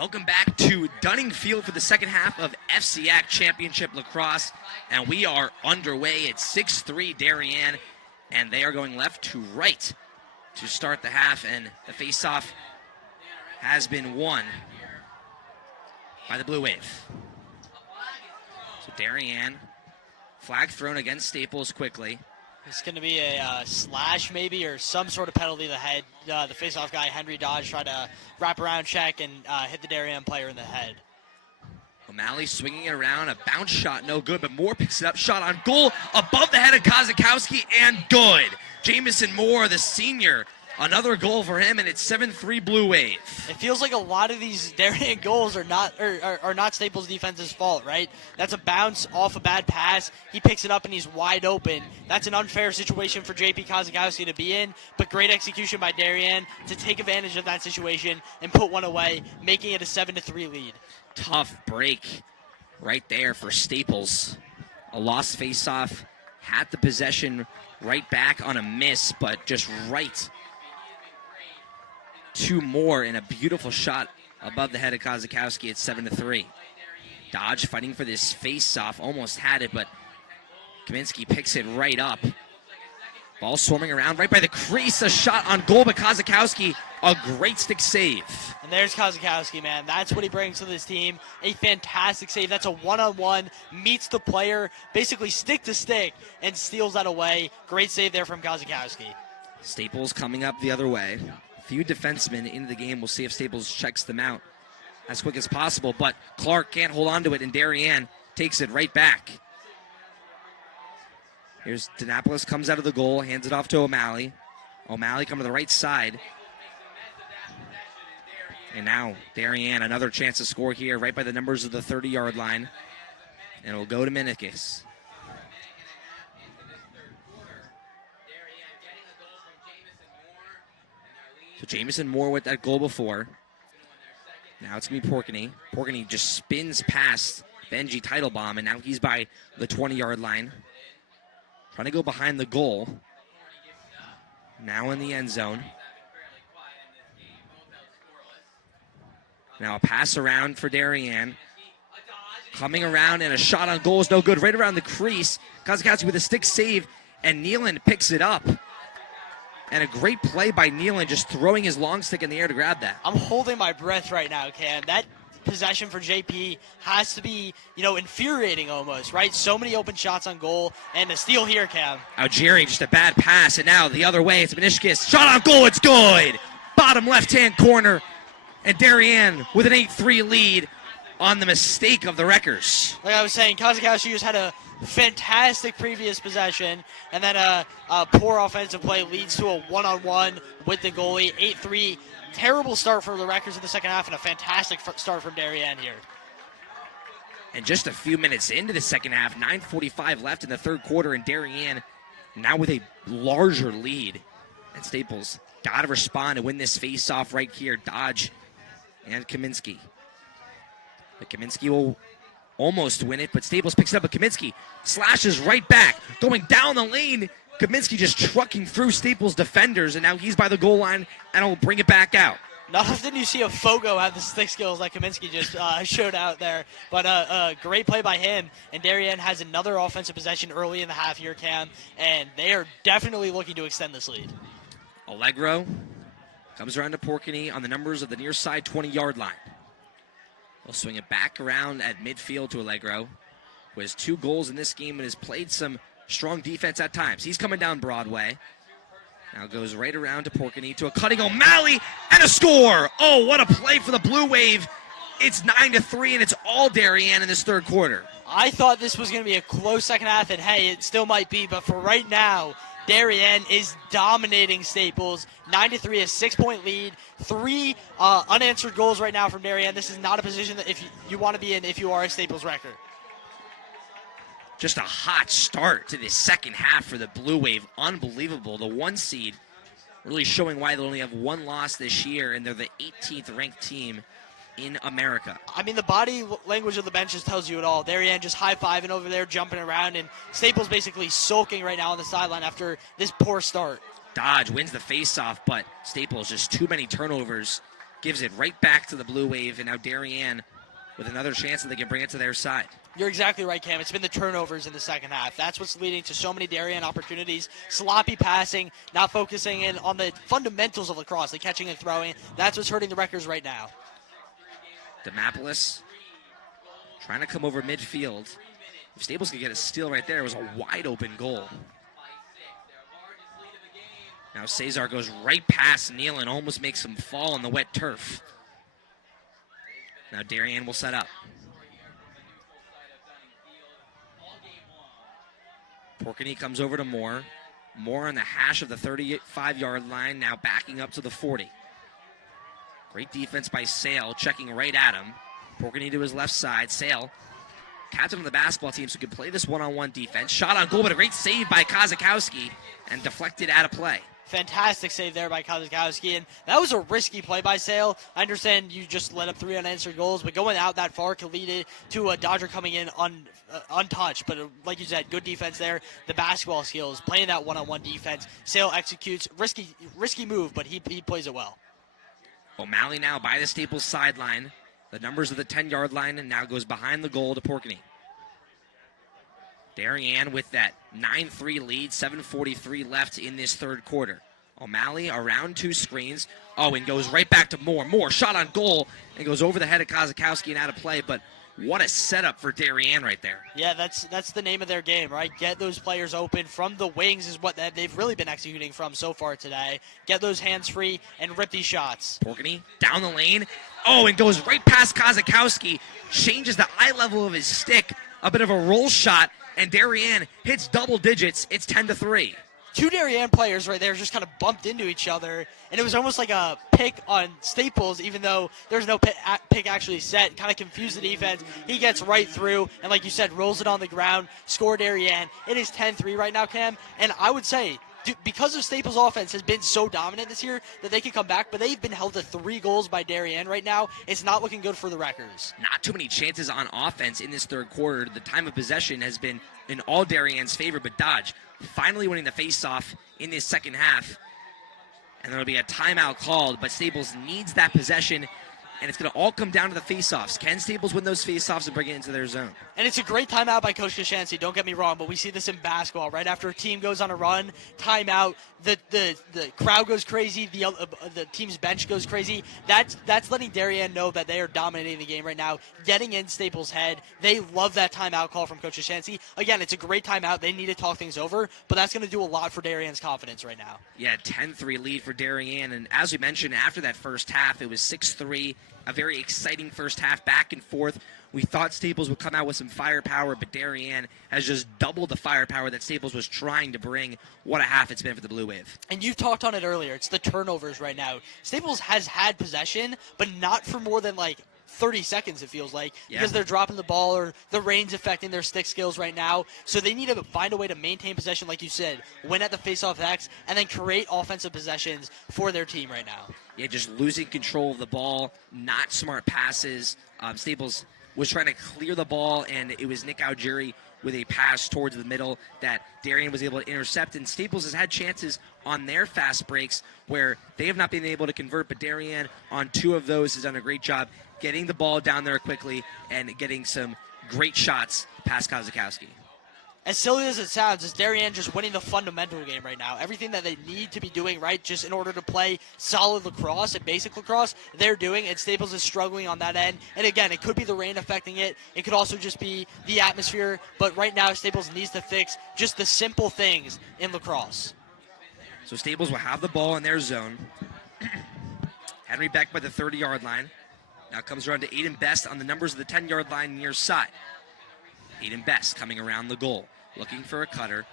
Welcome back to Dunning Field for the second half of FCIAC Championship Lacrosse, and we are underway at 6-3 Darien, and they are going left to right to start the half, and the face-off has been won by the Blue Wave. So Darien, flag thrown against Staples quickly. It's going to be a slash maybe, or some sort of penalty to the head. The face-off guy, Henry Dodge, tried to wrap around check and hit the Darien player in the head. O'Malley swinging it around, a bounce shot, no good, but Moore picks it up, shot on goal, above the head of Kozakowski, and good. Jamison Moore, the senior, another goal for him, and it's 7-3 Blue Wave. It feels like a lot of these Darien goals are not Staples' defense's fault, right? That's a bounce off a bad pass. He picks it up and he's wide open. That's an unfair situation for JP Kozakowski to be in, but great execution by Darien to take advantage of that situation and put one away, making it a 7-3 lead. Tough break right there for Staples. A lost face-off, had the possession right back on a miss, but just right two more in a beautiful shot above the head of Kozakowski at 7-3. Dodge fighting for this face-off, almost had it, but Kaminsky picks it right up. Ball swarming around right by the crease, a shot on goal, but Kozakowski, a great stick save. And there's Kozakowski, man. That's what he brings to this team. A fantastic save. That's a one-on-one, meets the player, basically stick to stick, and steals that away. Great save there from Kozakowski. Staples coming up the other way. Few defensemen into the game. We'll see if Staples checks them out as quick as possible, but Clark can't hold on to it, and Darien takes it right back. Here's Danapolis, comes out of the goal, hands it off to O'Malley. O'Malley coming to the right side. And now Darien, another chance to score here right by the numbers of the 30-yard line. And it'll go to Minikis. So Jamison Moore with that goal before. Now it's going to be Porkney. Porkney just spins past Benji Teitelbaum, and now he's by the 20-yard line. Trying to go behind the goal. Now in the end zone. Now a pass around for Darien. Coming around, and a shot on goal is no good. Right around the crease. Kozakowski with a stick save, and Nealon picks it up. And a great play by Nealon, just throwing his long stick in the air to grab that. I'm holding my breath right now, Cam. That possession for JP has to be, infuriating almost, right? So many open shots on goal, and a steal here, Cam. Algieri, just a bad pass, and now the other way, it's Minishkis. Shot on goal, it's good! Bottom left-hand corner, and Darien with an 8-3 lead on the mistake of the Wreckers. Like I was saying, Kozakowski just had a fantastic previous possession, and then a poor offensive play leads to a one-on-one with the goalie. 8-3, terrible start for the Wreckers in the second half, and a fantastic start from Darien here. And just a few minutes into the second half, 9:45 left in the third quarter, and Darien now with a larger lead. And Staples got to respond and win this face-off right here. Dodge and Kaminsky. But Kaminsky will almost win it, but Staples picks it up, but Kaminsky slashes right back, going down the lane. Kaminsky just trucking through Staples' defenders, and now he's by the goal line, and will bring it back out. Not often you see a Fogo have the stick skills like Kaminsky just showed out there, but a great play by him, and Darien has another offensive possession early in the half here, Cam, and they are definitely looking to extend this lead. Allegro comes around to Porkney on the numbers of the near side 20-yard line. They'll swing it back around at midfield to Allegro, who has 2 goals in this game and has played some strong defense at times. He's coming down Broadway. Now goes right around to Porkney, to a cutting O'Malley, and a score! Oh, what a play for the Blue Wave. It's 9-3, and it's all Darien in this third quarter. I thought this was going to be a close second half, and hey, it still might be, but for right now, Darien is dominating Staples. 9-3, a 6-point lead. 3 unanswered goals right now from Darien. This is not a position that if you want to be in if you are a Staples Wrecker. Just a hot start to this second half for the Blue Wave. Unbelievable. The 1 seed really showing why they only have 1 loss this year, and they're the 18th ranked team in America. I mean, the body language of the benches tells you it all. Darien just high-fiving over there, jumping around, and Staples basically sulking right now on the sideline after this poor start. Dodge wins the face-off, but Staples just too many turnovers gives it right back to the Blue Wave, and now Darien with another chance that they can bring it to their side. You're exactly right, Cam. It's been the turnovers in the second half. That's what's leading to so many Darien opportunities. Sloppy passing, not focusing in on the fundamentals of lacrosse, the catching and throwing. That's what's hurting the Wreckers right now. Demopolis trying to come over midfield. If Staples could get a steal right there, it was a wide open goal. Now Cesar goes right past Neal and almost makes him fall on the wet turf. Now Darien will set up. Porkany comes over to Moore. Moore on the hash of the 35-yard line, now backing up to the 40. Great defense by Sale, checking right at him. Porkany to his left side. Sale, captain of the basketball team, so can play this one-on-one defense. Shot on goal, but a great save by Kozakowski and deflected out of play. Fantastic save there by Kozakowski, and that was a risky play by Sale. I understand you just let up 3 unanswered goals, but going out that far could lead to a Dodger coming in untouched. But like you said, good defense there. The basketball skills, playing that one-on-one defense. Sale executes. Risky move, but he plays it well. O'Malley now by the Staples sideline. The numbers of the 10-yard line, and now goes behind the goal to Porkany. Darien with that 9-3 lead, 7:43 left in this third quarter. O'Malley around 2 screens. Oh, and goes right back to Moore. Moore shot on goal and goes over the head of Kozakowski and out of play. But what a setup for Darien right there. Yeah, that's the name of their game, right? Get those players open from the wings is what they've really been executing from so far today. Get those hands free and rip these shots. Porkany down the lane. Oh, and goes right past Kozakowski. Changes the eye level of his stick. A bit of a roll shot. And Darien hits double digits. It's 10-3. 2 Darien players right there just kind of bumped into each other, and it was almost like a pick on Staples, even though there's no pick actually set. Kind of confused the defense. He gets right through, and like you said, rolls it on the ground, score Darien. It is 10-3 right now, Cam, and I would say, because of Staples' offense has been so dominant this year that they can come back, but they've been held to 3 goals by Darien right now. It's not looking good for the Wreckers. Not too many chances on offense in this third quarter. The time of possession has been in all Darien's favor, but Dodge finally winning the faceoff in this second half. And there'll be a timeout called, but Staples needs that possession, and it's going to all come down to the faceoffs. Can Staples win those faceoffs and bring it into their zone? And it's a great timeout by Coach Kashansky, don't get me wrong, but we see this in basketball. Right after a team goes on a run, timeout, the crowd goes crazy, the team's bench goes crazy. That's letting Darien know that they are dominating the game right now, getting in Staples' head. They love that timeout call from Coach Kashansky. Again, it's a great timeout. They need to talk things over, but that's going to do a lot for Darien's confidence right now. Yeah, 10-3 lead for Darien, and as we mentioned, after that first half, it was 6-3. A very exciting first half, back and forth. We thought Staples would come out with some firepower, but Darien has just doubled the firepower that Staples was trying to bring. What a half it's been for the Blue Wave. And you talked on it earlier. It's the turnovers right now. Staples has had possession, but not for more than 30 seconds, it feels like, because they're dropping the ball or the rain's affecting their stick skills right now. So they need to find a way to maintain possession, like you said, win at the faceoff X, and then create offensive possessions for their team right now. Yeah, just losing control of the ball, not smart passes. Staples was trying to clear the ball, and it was Nick Algieri with a pass towards the middle that Darien was able to intercept. And Staples has had chances on their fast breaks where they have not been able to convert, but Darien on 2 of those has done a great job getting the ball down there quickly and getting some great shots past Kozakowski. As silly as it sounds, is Darien just winning the fundamental game right now. Everything that they need to be doing right just in order to play solid lacrosse and basic lacrosse, they're doing, and Staples is struggling on that end. And again, it could be the rain affecting it. It could also just be the atmosphere. But right now, Staples needs to fix just the simple things in lacrosse. So Staples will have the ball in their zone. Henry Beck by the 30-yard line. Now comes around to Aiden Best on the numbers of the 10-yard line near side. Aiden Best coming around the goal, looking for a cutter,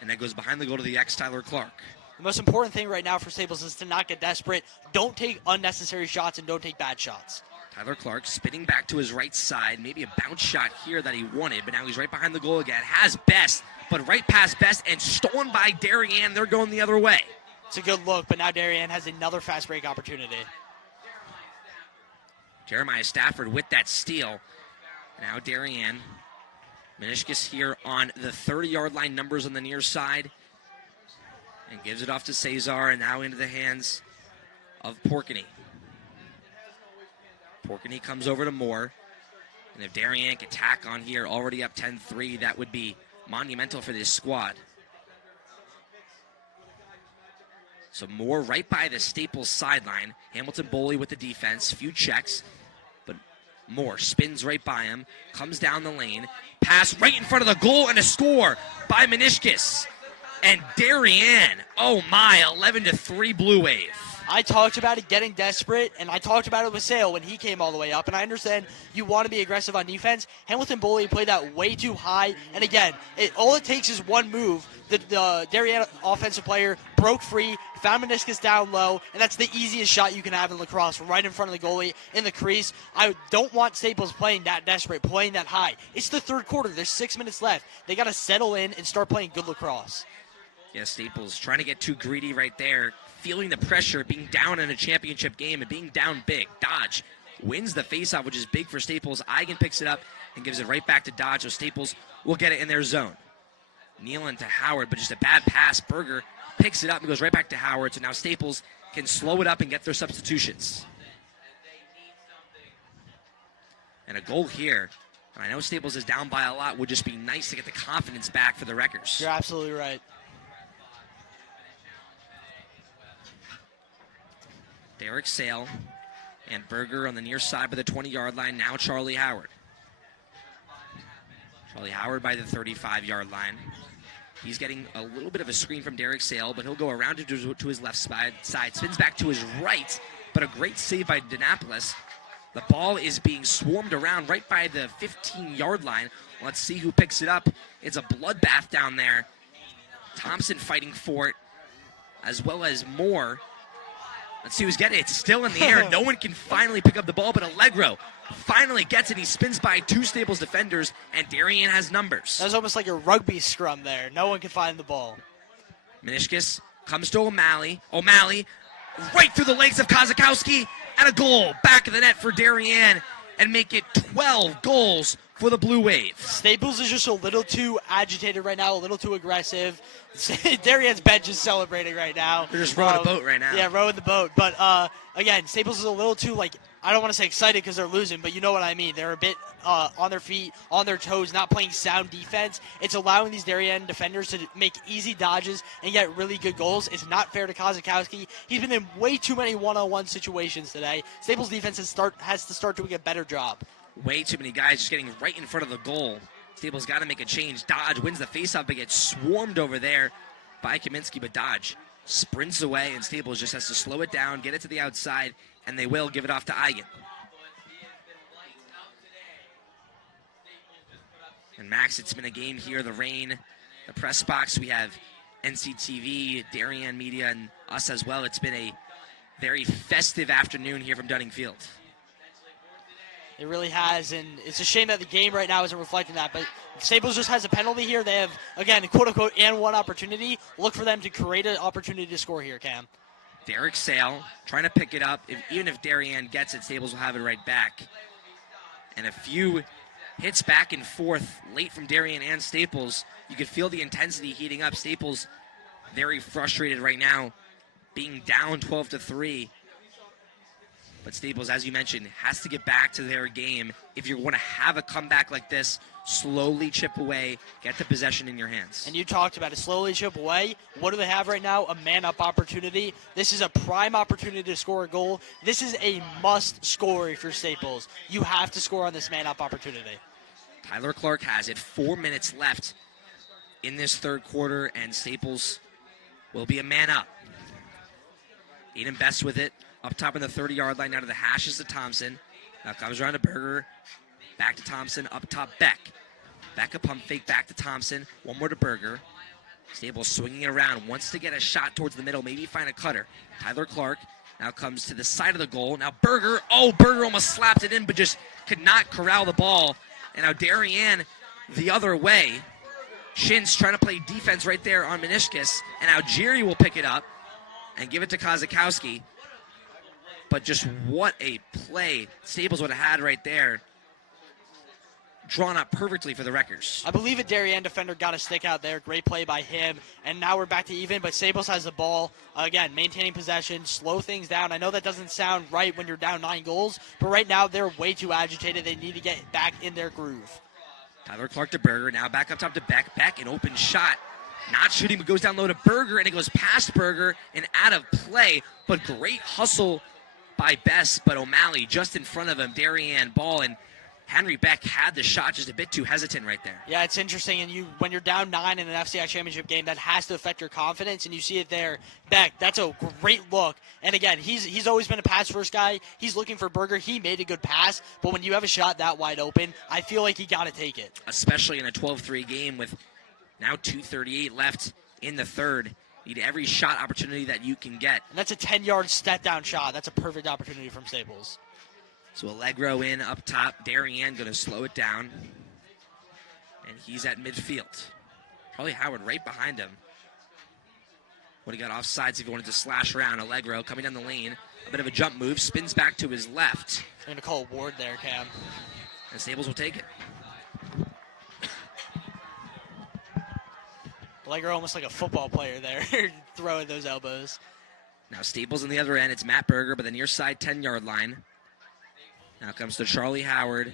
and that goes behind the goal to the Tyler Clark. The most important thing right now for Staples is to not get desperate. Don't take unnecessary shots and don't take bad shots. Tyler Clark spinning back to his right side, maybe a bounce shot here that he wanted, but now he's right behind the goal again. Has Best, but right past Best and stolen by Darien. They're going the other way. It's a good look, but now Darien has another fast break opportunity. Jeremiah Stafford with that steal. Now Darien. Menishkis here on the 30-yard line, numbers on the near side. And gives it off to Cesar, and now into the hands of Porkany. Porkney comes over to Moore. And if Darien can tack on here, already up 10-3, that would be monumental for this squad. So Moore right by the Staples sideline. Hamilton Boley with the defense. Few checks. But Moore spins right by him. Comes down the lane. Pass right in front of the goal and a score by Meniscus. And Darien, oh my, 11-3 Blue Wave. I talked about it getting desperate, and I talked about it with Sale when he came all the way up, and I understand you want to be aggressive on defense. Hamilton Boley played that way too high, and again, all it takes is one move. The Darien offensive player broke free, found Meniscus down low, and that's the easiest shot you can have in lacrosse, right in front of the goalie in the crease. I don't want Staples playing that desperate, playing that high. It's the third quarter. There's 6 minutes left. They got to settle in and start playing good lacrosse. Yeah, Staples trying to get too greedy right there. Feeling the pressure, being down in a championship game and being down big. Dodge wins the faceoff, which is big for Staples. Eigen picks it up and gives it right back to Dodge, so Staples will get it in their zone. Nealon to Howard, but just a bad pass. Berger picks it up and goes right back to Howard, so now Staples can slow it up and get their substitutions. And a goal here. And I know Staples is down by a lot. Would just be nice to get the confidence back for the Wreckers. You're absolutely right. Derek Sale and Berger on the near side by the 20-yard line. Now Charlie Howard. Charlie Howard by the 35-yard line. He's getting a little bit of a screen from Derek Sale, but he'll go around to his left side, spins back to his right, but a great save by Danapolis. The ball is being swarmed around right by the 15-yard line. Let's see who picks it up. It's a bloodbath down there. Thompson fighting for it, as well as Moore. Let's see who's getting it. It's still in the air. No one can finally pick up the ball, but Allegro finally gets it. He spins by two Staples defenders, and Darien has numbers. That was almost like a rugby scrum there. No one can find the ball. Meniscus comes to O'Malley. O'Malley right through the legs of Kozakowski, and a goal. Back of the net for Darien, and make it 12 goals for the Blue Wave. Staples is just a little too agitated right now, a little too aggressive. Darien's bench is celebrating right now. They're just rowing a boat right now. Yeah, rowing the boat. But, again, Staples is a little too, I don't want to say excited because they're losing, but you know what I mean. They're a bit on their feet, on their toes, not playing sound defense. It's allowing these Darien defenders to make easy dodges and get really good goals. It's not fair to Kozakowski. He's been in way too many one-on-one situations today. Staples defense has to start doing a better job. Way too many guys just getting right in front of the goal. Staples got to make a change. Dodge wins the faceoff, but gets swarmed over there by Kaminsky, but Dodge sprints away, and Staples just has to slow it down, get it to the outside, and they will give it off to Eigen. And Max, it's been a game here. The rain, the press box. We have NCTV, Darien Media, and us as well. It's been a very festive afternoon here from Dunning Field. It really has, and it's a shame that the game right now isn't reflecting that, but Staples just has a penalty here. They have, again, quote-unquote, and one opportunity. Look for them to create an opportunity to score here, Cam. Derek Sale trying to pick it up. Even if Darien gets it, Staples will have it right back. And a few hits back and forth late from Darien and Staples. You could feel the intensity heating up. Staples very frustrated right now, being down 12-3. But Staples, as you mentioned, has to get back to their game. If you're going to have a comeback like this, slowly chip away, get the possession in your hands. And you talked about it, slowly chip away. What do they have right now? A man-up opportunity. This is a prime opportunity to score a goal. This is a must-score for Staples. You have to score on this man-up opportunity. Tyler Clark has it. 4 minutes left in this third quarter, and Staples will be a man-up. Aiden Best with it. Up top in the 30-yard line, now to the hashes to Thompson. Now comes around to Berger. Back to Thompson. Up top, Beck. Back a pump fake, back to Thompson. One more to Berger. Staples swinging it around. Wants to get a shot towards the middle. Maybe find a cutter. Tyler Clark now comes to the side of the goal. Now Berger. Oh, Berger almost slapped it in, but just could not corral the ball. And now Darien the other way. Shins trying to play defense right there on Meniscus. And now Jerry will pick it up and give it to Kozakowski. But just what a play Staples would have had right there. drawn up perfectly for the Wreckers. I believe a Darien defender got a stick out there. Great play by him. And now we're back to even, but Staples has the ball. Again, maintaining possession, slow things down. I know that doesn't sound right when you're down 9 goals, but right now they're way too agitated. They need to get back in their groove. Tyler Clark to Berger. Now back up top to Beck. Beck, an open shot. Not shooting, but goes down low to Berger, and it goes past Berger and out of play. But great hustle by Bess, but O'Malley just in front of him. Darien ball, and Henry Beck had the shot, just a bit too hesitant right there. Yeah, it's interesting, and when you're down 9 in an FCIAC championship game, that has to affect your confidence, and you see it there. Beck, that's a great look. And again, he's always been a pass-first guy. He's looking for Berger. He made a good pass, but when you have a shot that wide open, I feel like he got to take it. Especially in a 12-3 game with now 2:38 left in the third. Need every shot opportunity that you can get. And that's a 10-yard step-down shot. That's a perfect opportunity from Staples. So Allegro in up top. Darien going to slow it down. And he's at midfield. Charlie Howard right behind him. Would have got offsides if he wanted to slash around. Allegro coming down the lane. A bit of a jump move. Spins back to his left. I'm going to call a ward there, Cam. And Staples will take it. Allegro almost like a football player there, throwing those elbows. Now Staples on the other end. It's Matt Berger by the near side 10-yard line. Now comes to Charlie Howard.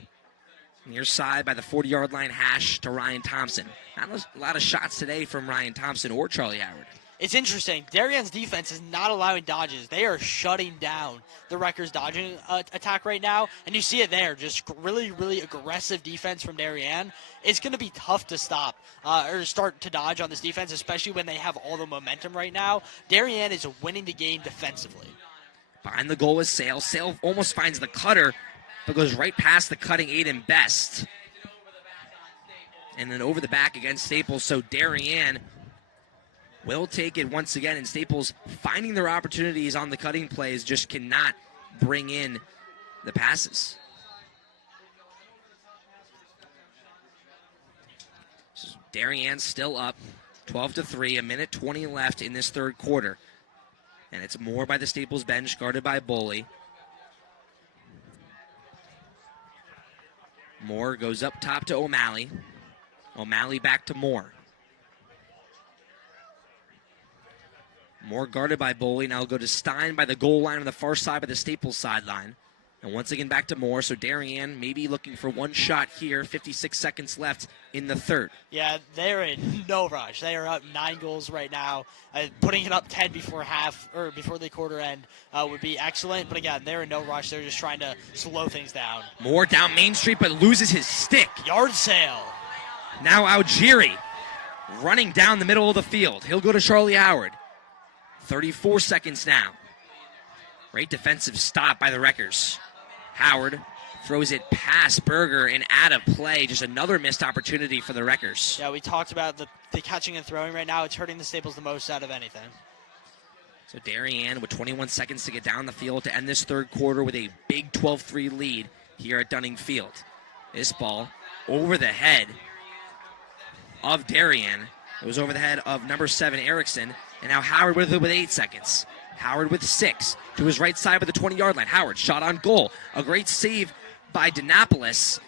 Near side by the 40-yard line hash to Ryan Thompson. Not a lot of shots today from Ryan Thompson or Charlie Howard. It's interesting. Darien's defense is not allowing dodges. They are shutting down the Wreckers' dodging attack right now, and you see it there. Just really, really aggressive defense from Darien. It's going to be tough to stop or start to dodge on this defense, especially when they have all the momentum right now. Darien is winning the game defensively. Behind the goal is Sale. Sale almost finds the cutter, but goes right past the cutting Aiden Best. And then over the back against Staples, so Darien will take it once again, and Staples finding their opportunities on the cutting plays, just cannot bring in the passes. So Darien still up, 12-3, a minute 20 left in this third quarter. And it's more by the Staples bench, guarded by Boley. Moore goes up top to O'Malley. O'Malley back to Moore. Moore guarded by Boley. Now go to Stein by the goal line on the far side by the Staples sideline. And once again back to Moore. So Darien maybe looking for one shot here. 56 seconds left in the third. Yeah, they're in no rush. They are up 9 goals right now. Putting it up 10 before half or before the quarter end would be excellent. But again, they're in no rush. They're just trying to slow things down. Moore down Main Street, but loses his stick. Yard sale. Now Algieri running down the middle of the field. He'll go to Charlie Howard. 34 seconds now. Great defensive stop by the Wreckers. Howard throws it past Berger and out of play. Just another missed opportunity for the Wreckers. Yeah, we talked about the catching and throwing right now. It's hurting the Staples the most out of anything. So Darien with 21 seconds to get down the field to end this third quarter with a big 12-3 lead here at Dunning Field. This ball over the head of Darien. It was over the head of number 7, Erickson. And now Howard with 8 seconds. Howard with 6 to his right side by the 20-yard line. Howard shot on goal. A great save by Dinopolis.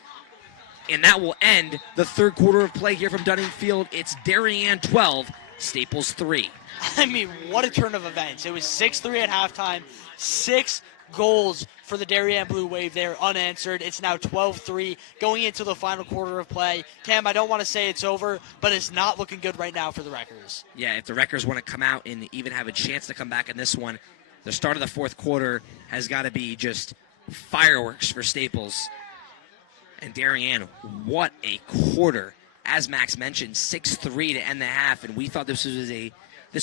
And that will end the third quarter of play here from Dunning Field. It's Darien 12, Staples 3. I mean, what a turn of events. It was 6-3 at halftime. 6 goals for the Darien Blue Wave there, unanswered. It's now 12-3 going into the final quarter of play. Cam, I don't want to say it's over, but it's not looking good right now for the Wreckers. Yeah, if the Wreckers want to come out and even have a chance to come back in this one, the start of the fourth quarter has got to be just fireworks for Staples. And Darien, what a quarter. As Max mentioned, 6-3 to end the half, and we thought this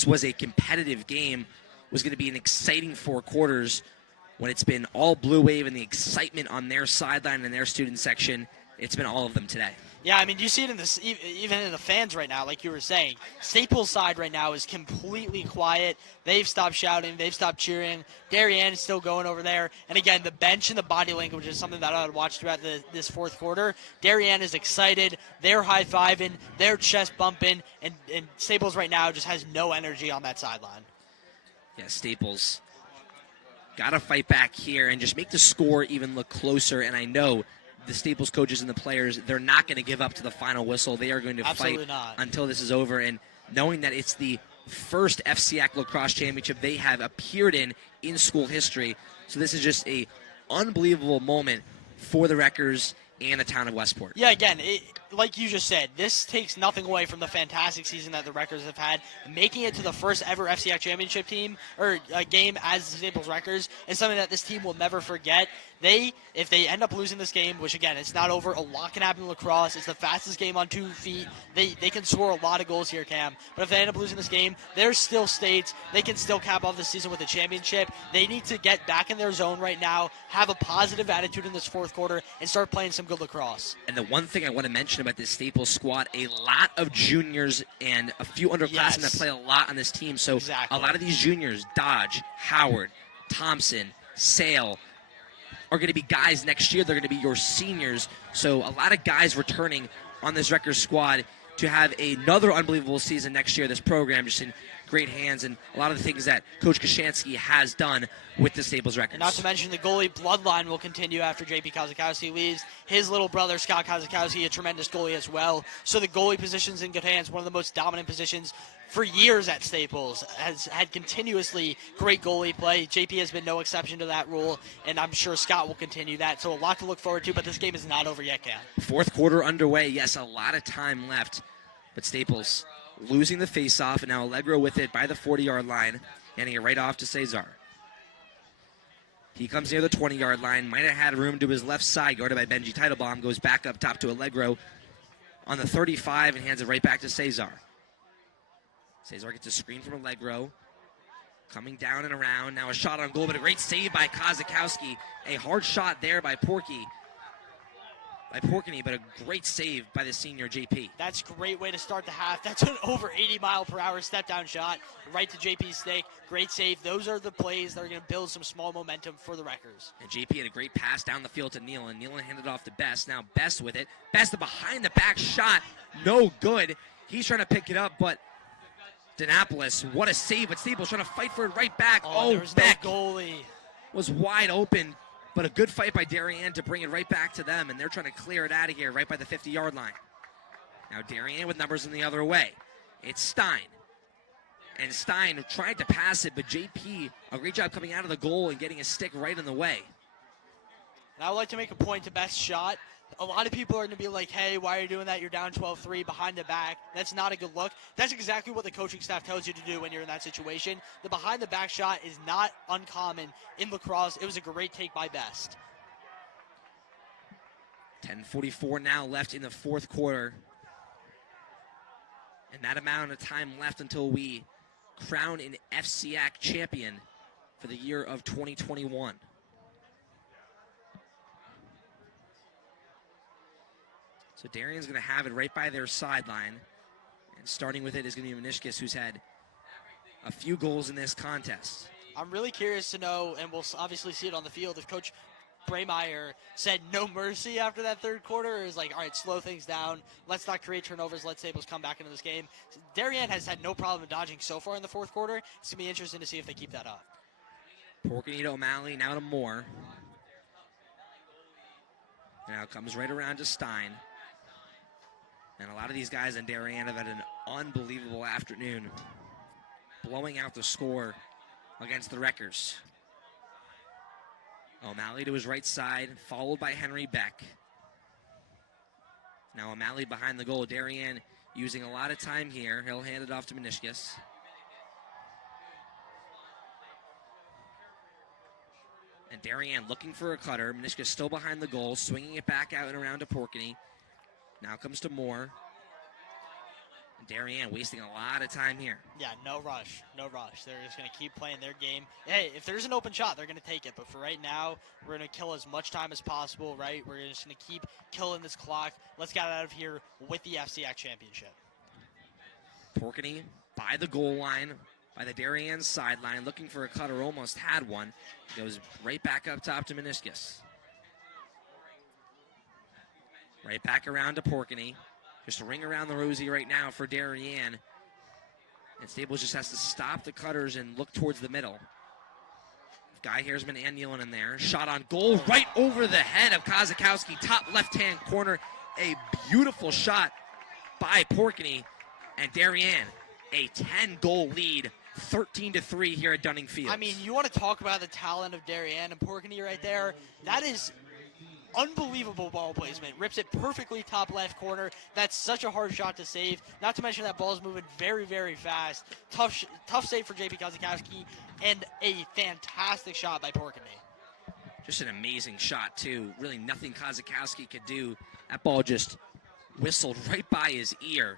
was a competitive game, was going to be an exciting 4 quarters. When it's been all Blue Wave and the excitement on their sideline and their student section, it's been all of them today. Yeah, I mean, you see it in even in the fans right now, like you were saying. Staples' side right now is completely quiet. They've stopped shouting. They've stopped cheering. Darien is still going over there. And again, the bench and the body language is something that I would watch throughout this fourth quarter. Darien is excited. They're high-fiving. They're chest bumping. And Staples right now just has no energy on that sideline. Yeah, Staples got to fight back here and just make the score even look closer. And I know the Staples coaches and the players, they're not going to give up to the final whistle. They are going to Absolutely fight not. until this is over. And knowing that it's the first FCIAC lacrosse championship they have appeared in school history, so this is just a unbelievable moment for the Wreckers and the town of Westport. Yeah, again, like you just said, this takes nothing away from the fantastic season that the Wreckers have had. Making it to the first ever FCIAC championship team or game as the Staples Wreckers is something that this team will never forget. If they end up losing this game, which again, it's not over, a lot can happen in lacrosse. It's the fastest game on 2 feet. They can score a lot of goals here, Cam. But if they end up losing this game, there's still states. They can still cap off the season with a championship. They need to get back in their zone right now, have a positive attitude in this fourth quarter, and start playing some good lacrosse. And the one thing I want to mention about this Staples squad, a lot of juniors and a few underclassmen that play a lot on this team. So Exactly. a lot of these juniors, Dodge, Howard, Thompson, Sale, are going to be guys next year. They're going to be your seniors. So a lot of guys returning on this Wreckers squad to have another unbelievable season next year. This program just in great hands, and a lot of the things that Coach Kashansky has done with the Staples Wreckers. And not to mention the goalie bloodline will continue after J.P. Kazakowski leaves. His little brother, Scott Kazakowski, a tremendous goalie as well. So the goalie position's in good hands, one of the most dominant positions for years at Staples. Has had continuously great goalie play. J.P. has been no exception to that rule, and I'm sure Scott will continue that. So a lot to look forward to, but this game is not over yet, Cam. Fourth quarter underway. Yes, a lot of time left, but Staples losing the faceoff, and now Allegro with it by the 40-yard line, handing it right off to Cesar. He comes near the 20-yard line, might have had room to his left side, guarded by Benji Teitelbaum, goes back up top to Allegro on the 35 and hands it right back to Cesar. Cesar gets a screen from Allegro, coming down and around. Now a shot on goal, but a great save by Kazakowski. A hard shot there by Porkney, but a great save by the senior JP. That's a great way to start the half. That's an over 80-mile-per-hour step-down shot right to JP's stick. Great save. Those are the plays that are going to build some small momentum for the Wreckers. And JP had a great pass down the field to Nealon. Nealon handed off to Best. Now Best with it. Best the behind-the-back shot. No good. He's trying to pick it up, but Denapolis, what a save. But Staples trying to fight for it right back. There was Beck no goalie. was wide open. But a good fight by Darien to bring it right back to them, and they're trying to clear it out of here right by the 50-yard line. Now Darien with numbers in the other way. It's Stein. And Stein tried to pass it, but JP, a great job coming out of the goal and getting a stick right in the way. And I would like to make a point to best shot. A lot of people are going to be like, hey, why are you doing that? You're down 12-3 behind the back. That's not a good look. That's exactly what the coaching staff tells you to do when you're in that situation. The behind-the-back shot is not uncommon in lacrosse. It was a great take by Best. 10:44 now left in the fourth quarter. And that amount of time left until we crown an FCIAC champion for the year of 2021. So Darien's going to have it right by their sideline. And starting with it is going to be Meniscus, who's had a few goals in this contest. I'm really curious to know, and we'll obviously see it on the field, if Coach Braymeyer said no mercy after that third quarter, or is like, all right, slow things down. Let's not create turnovers. Let Staples come back into this game. Darien has had no problem dodging so far in the fourth quarter. It's going to be interesting to see if they keep that up. Porkney to O'Malley, now to Moore. Now comes right around to Stein. And a lot of these guys in Darien have had an unbelievable afternoon, blowing out the score against the Wreckers. O'Malley to his right side, followed by Henry Beck. Now O'Malley behind the goal. Darien using a lot of time here. He'll hand it off to Meniscus. And Darien looking for a cutter. Meniscus still behind the goal, swinging it back out and around to Porkney. Now comes to Moore. And Darien wasting a lot of time here. Yeah, no rush. No rush. They're just going to keep playing their game. Hey, if there's an open shot, they're going to take it. But for right now, we're going to kill as much time as possible, right? We're just going to keep killing this clock. Let's get out of here with the FCIAC championship. Porkney by the goal line, by the Darien sideline, looking for a cutter, almost had one. Goes right back up top to Meniscus. Right back around to Porkney. Just a ring around the rosy right now for Darien. And Staples just has to stop the cutters and look towards the middle. Guy Hairsman and Nealon in there. Shot on goal right over the head of Kozakowski, top left-hand corner. A beautiful shot by Porkney. And Darien, a 10-goal lead, 13-3 here at Dunning Field. I mean, you want to talk about the talent of Darien and Porkney right there. That is unbelievable ball placement. Rips it perfectly top left corner. That's such a hard shot to save. Not to mention that ball is moving very, very fast. Tough save for JP Kozakowski, and a fantastic shot by Porkney. Just an amazing shot, too. Really nothing Kozakowski could do. That ball just whistled right by his ear.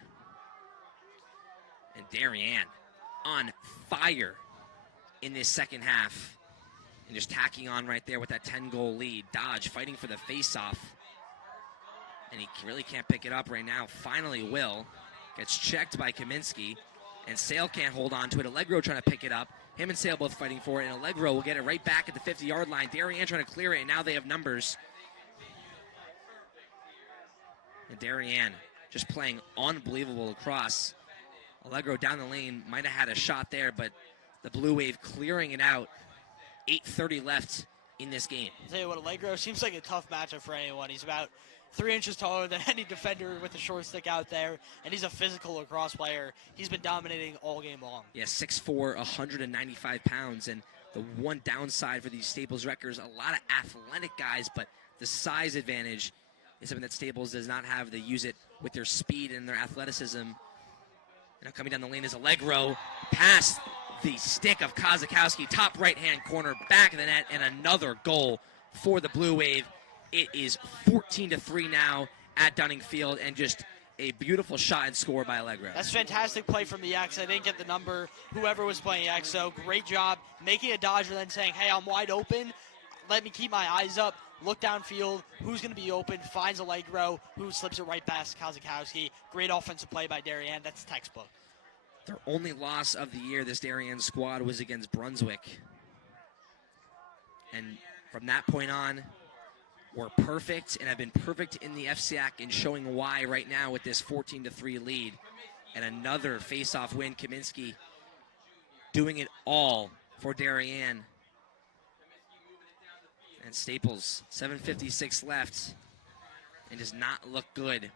And Darien on fire in this second half. And just tacking on right there with that 10-goal lead. Dodge fighting for the face-off. And he really can't pick it up right now. Finally will. Gets checked by Kaminsky. And Sale can't hold on to it. Allegro trying to pick it up. Him and Sale both fighting for it. And Allegro will get it right back at the 50-yard line. Darien trying to clear it, and now they have numbers. And Darien just playing unbelievable across. Allegro down the lane might have had a shot there, but the Blue Wave clearing it out. 8:30 left in this game. I'll tell you what, Allegro seems like a tough matchup for anyone. He's about 3 inches taller than any defender with a short stick out there, and he's a physical lacrosse player. He's been dominating all game long. Yeah, 6'4", 195 pounds, and the one downside for these Staples Wreckers, a lot of athletic guys, but the size advantage is something that Staples does not have. They use it with their speed and their athleticism. Now coming down the lane is Allegro, past the stick of Kozakowski, top right-hand corner, back of the net, and another goal for the Blue Wave. It is 14-3 now at Dunning Field, and just a beautiful shot and score by Allegro. That's fantastic play from the X. I didn't get the number, whoever was playing X, so great job making a dodge and then saying, hey, I'm wide open. Let me keep my eyes up, look downfield, who's going to be open, finds Allegro, who slips it right past Kozakowski. Great offensive play by Darien. That's textbook. Their only loss of the year, this Darien squad, was against Brunswick. And from that point on, were perfect and have been perfect in the FCIAC in showing why right now with this 14-3 lead. And another face-off win, Kaminsky doing it all for Darien. And Staples, 7:56 left, and does not look good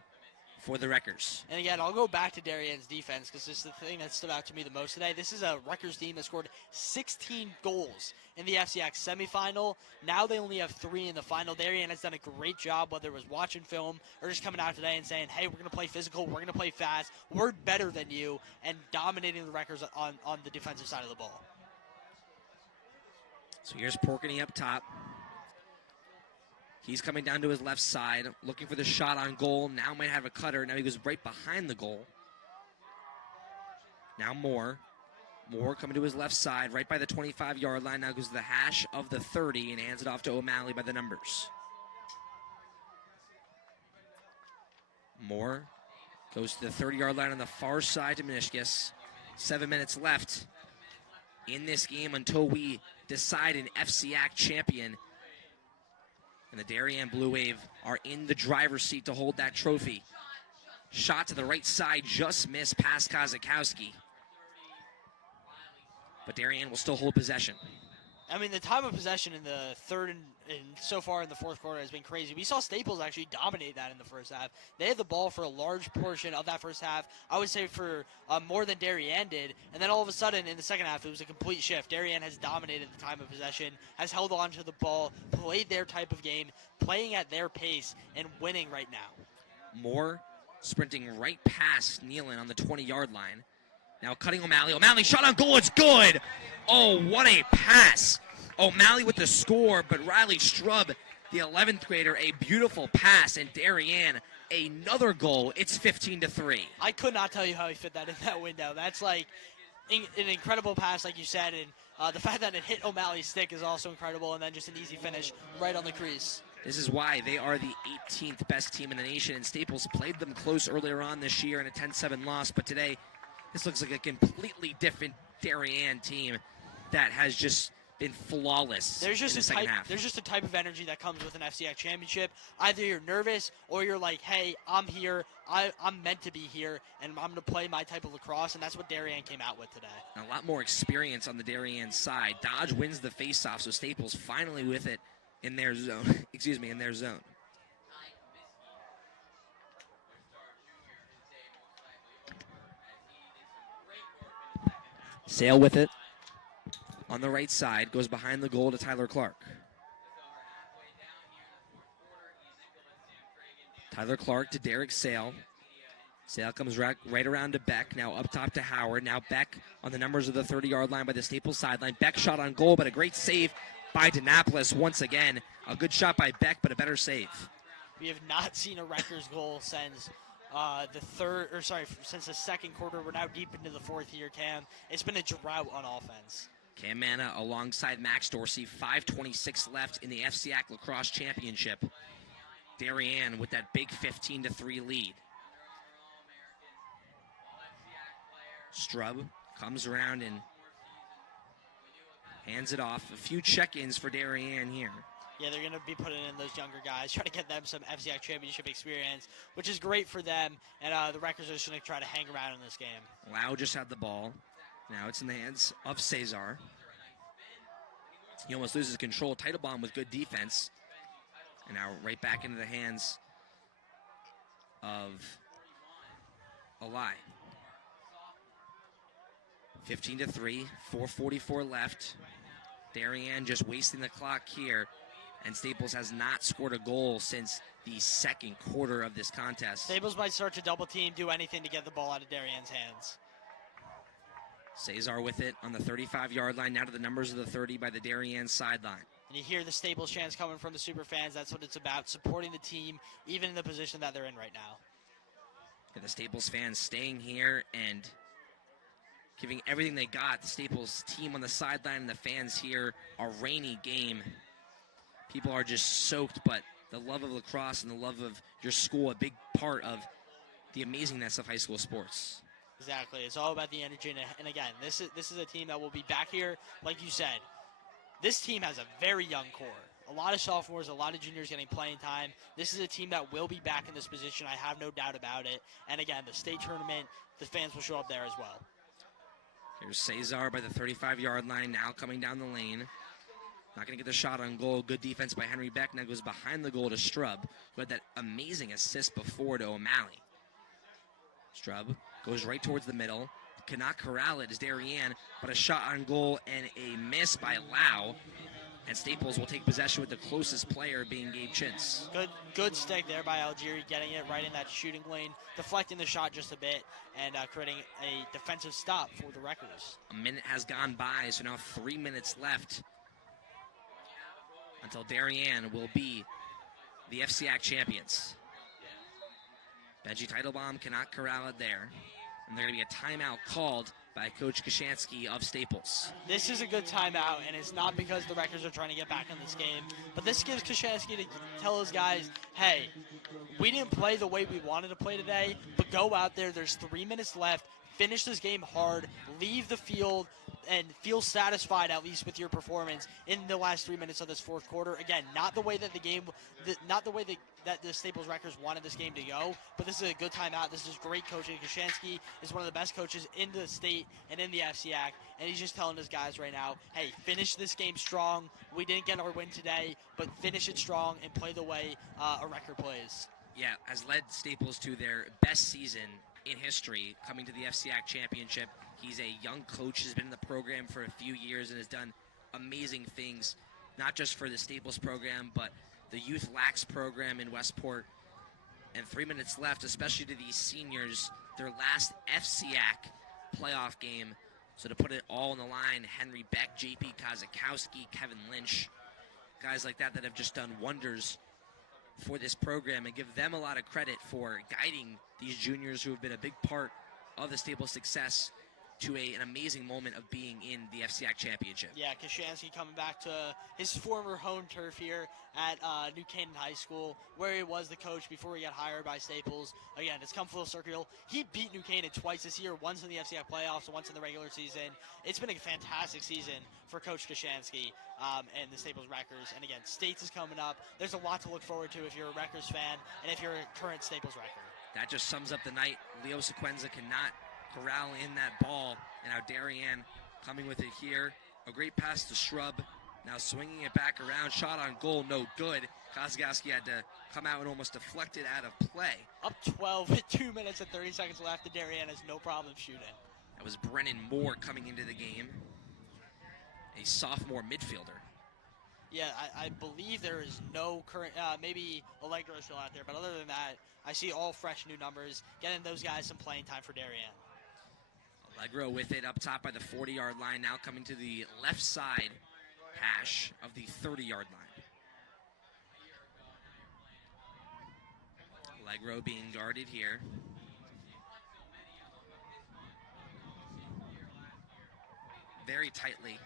for the Wreckers. And again, I'll go back to Darien's defense because this is the thing that stood out to me the most today. This is a Wreckers team that scored 16 goals in the FCIAC semifinal. Now they only have 3 in the final. Darien has done a great job, whether it was watching film or just coming out today and saying, hey, we're going to play physical, we're going to play fast, we're better than you, and dominating the Wreckers on the defensive side of the ball. So here's Porkney up top. He's coming down to his left side, looking for the shot on goal. Now might have a cutter. Now he goes right behind the goal. Now Moore. Moore coming to his left side, right by the 25-yard line. Now goes to the hash of the 30 and hands it off to O'Malley by the numbers. Moore goes to the 30-yard line on the far side to Minishkis. 7 minutes left in this game until we decide an FCIAC champion. And the Darien Blue Wave are in the driver's seat to hold that trophy. Shot to the right side, just missed past Kozakowski. But Darien will still hold possession. I mean, the time of possession in the third and so far in the fourth quarter has been crazy. We saw Staples actually dominate that in the first half. They had the ball for a large portion of that first half. I would say for more than Darien did. And then all of a sudden in the second half, it was a complete shift. Darien has dominated the time of possession, has held on to the ball, played their type of game, playing at their pace, and winning right now. Moore sprinting right past Nealon on the 20-yard line. Now cutting O'Malley. O'Malley shot on goal. It's good. Oh, what a pass. O'Malley with the score, but Riley Strub, the 11th grader, a beautiful pass. And Darien, another goal. It's 15-3. I could not tell you how he fit that in that window. That's like an incredible pass, like you said. And the fact that it hit O'Malley's stick is also incredible. And then just an easy finish right on the crease. This is why they are the 18th best team in the nation. And Staples played them close earlier on this year in a 10-7 loss. But today, this looks like a completely different Darien team that has just been flawless There's just in the second half. There's just a type of energy that comes with an FCIAC championship. Either you're nervous or you're like, hey, I'm here. I'm meant to be here, and I'm going to play my type of lacrosse, and that's what Darien came out with today. A lot more experience on the Darien side. Dodge wins the faceoff, so Staples finally with it in their zone. In their zone. Sale with it on the right side, goes behind the goal to Tyler Clark. Tyler Clark to Derek Sale. Sale comes right around to Beck, now up top to Howard. Now Beck on the numbers of the 30-yard line by the Staples sideline. Beck shot on goal, but a great save by Denapolis once again. A good shot by Beck, but a better save. We have not seen a Rutgers goal since since the second quarter. We're now deep into the fourth here, Cam. It's been a drought on offense. Cam Manna alongside Max Dorsey. 5:26 left in the FCIAC Lacrosse Championship. Darien with that big 15-3 lead. Strub comes around and hands it off. A few check-ins for Darien here. Yeah, they're going to be putting in those younger guys, trying to get them some FCIAC championship experience, which is great for them. And the Wreckers are just going to try to hang around in this game. Lau just had the ball. Now it's in the hands of Cesar. He almost loses control. Teitelbaum with good defense. And now right back into the hands of Alai. 15-3, 4:44 left. Darien just wasting the clock here. And Staples has not scored a goal since the second quarter of this contest. Staples might start to double team, do anything to get the ball out of Darien's hands. Cesar with it on the 35-yard line, now to the numbers of the 30 by the Darien sideline. And you hear the Staples chants coming from the super fans. That's what it's about, supporting the team, even in the position that they're in right now. And the Staples fans staying here and giving everything they got. The Staples team on the sideline and the fans here. A rainy game. People are just soaked, but the love of lacrosse and the love of your school, a big part of the amazingness of high school sports. Exactly. It's all about the energy. And again, this is a team that will be back here, like you said. This team has a very young core. A lot of sophomores, a lot of juniors getting playing time. This is a team that will be back in this position. I have no doubt about it. And again, the state tournament, the fans will show up there as well. Here's Cesar by the 35-yard line, now coming down the lane. Not going to get the shot on goal. Good defense by Henry Beck. Now goes behind the goal to Strub, who had that amazing assist before to O'Malley. Strub goes right towards the middle. Cannot corral it as Darien, but a shot on goal and a miss by Lau. And Staples will take possession with the closest player being Gabe Chintz. Good stick there by Algieri, getting it right in that shooting lane, deflecting the shot just a bit, and creating a defensive stop for the Wreckers. A minute has gone by, so now 3 minutes left until Darien will be the FCIAC champions. Benji Teitelbaum cannot corral it there. And there's going to be a timeout called by Coach Kashansky of Staples. This is a good timeout, and it's not because the Wreckers are trying to get back in this game, but this gives Kashansky to tell his guys, hey, we didn't play the way we wanted to play today, but go out there, there's 3 minutes left, finish this game hard, leave the field, and feel satisfied at least with your performance in the last 3 minutes of this fourth quarter. Again, not the way that that the Staples Wreckers wanted this game to go, but this is a good timeout. This is great coaching. Kashansky is one of the best coaches in the state and in the FCIAC, and he's just telling his guys right now, hey, finish this game strong. We didn't get our win today, but finish it strong and play the way a Wrecker plays. Yeah, has led Staples to their best season in history, coming to the FCIAC championship. He's a young coach, has been in the program for a few years and has done amazing things, not just for the Staples program, but the Youth LAX program in Westport. And 3 minutes left, especially to these seniors, their last FCIAC playoff game. So to put it all on the line, Henry Beck, JP Kozakowski, Kevin Lynch, guys like that have just done wonders for this program, and give them a lot of credit for guiding these juniors who have been a big part of the Staples' success to an amazing moment of being in the FCIAC championship. Yeah, Kashansky coming back to his former home turf here at New Canaan High School, where he was the coach before he got hired by Staples. Again, it's come full circle. He beat New Canaan twice this year, once in the FCIAC playoffs and once in the regular season. It's been a fantastic season for Coach Kashansky and the Staples Wreckers. And again, States is coming up. There's a lot to look forward to if you're a Wreckers fan and if you're a current Staples Wrecker. That just sums up the night. Leo Sequenza cannot corral in that ball, and now Darien coming with it here. A great pass to Shrub, now swinging it back around, shot on goal, no good. Kozgowski had to come out and almost deflect it out of play. Up 12 with 2 minutes and 30 seconds left, and Darien has no problem shooting. That was Brennan Moore coming into the game, a sophomore midfielder. Yeah, I believe there is no current, maybe Allegro is still out there, but other than that, I see all fresh new numbers, getting those guys some playing time for Darien. Allegro with it up top by the 40-yard line, now coming to the left side hash of the 30-yard line. Allegro being guarded here. Very tightly.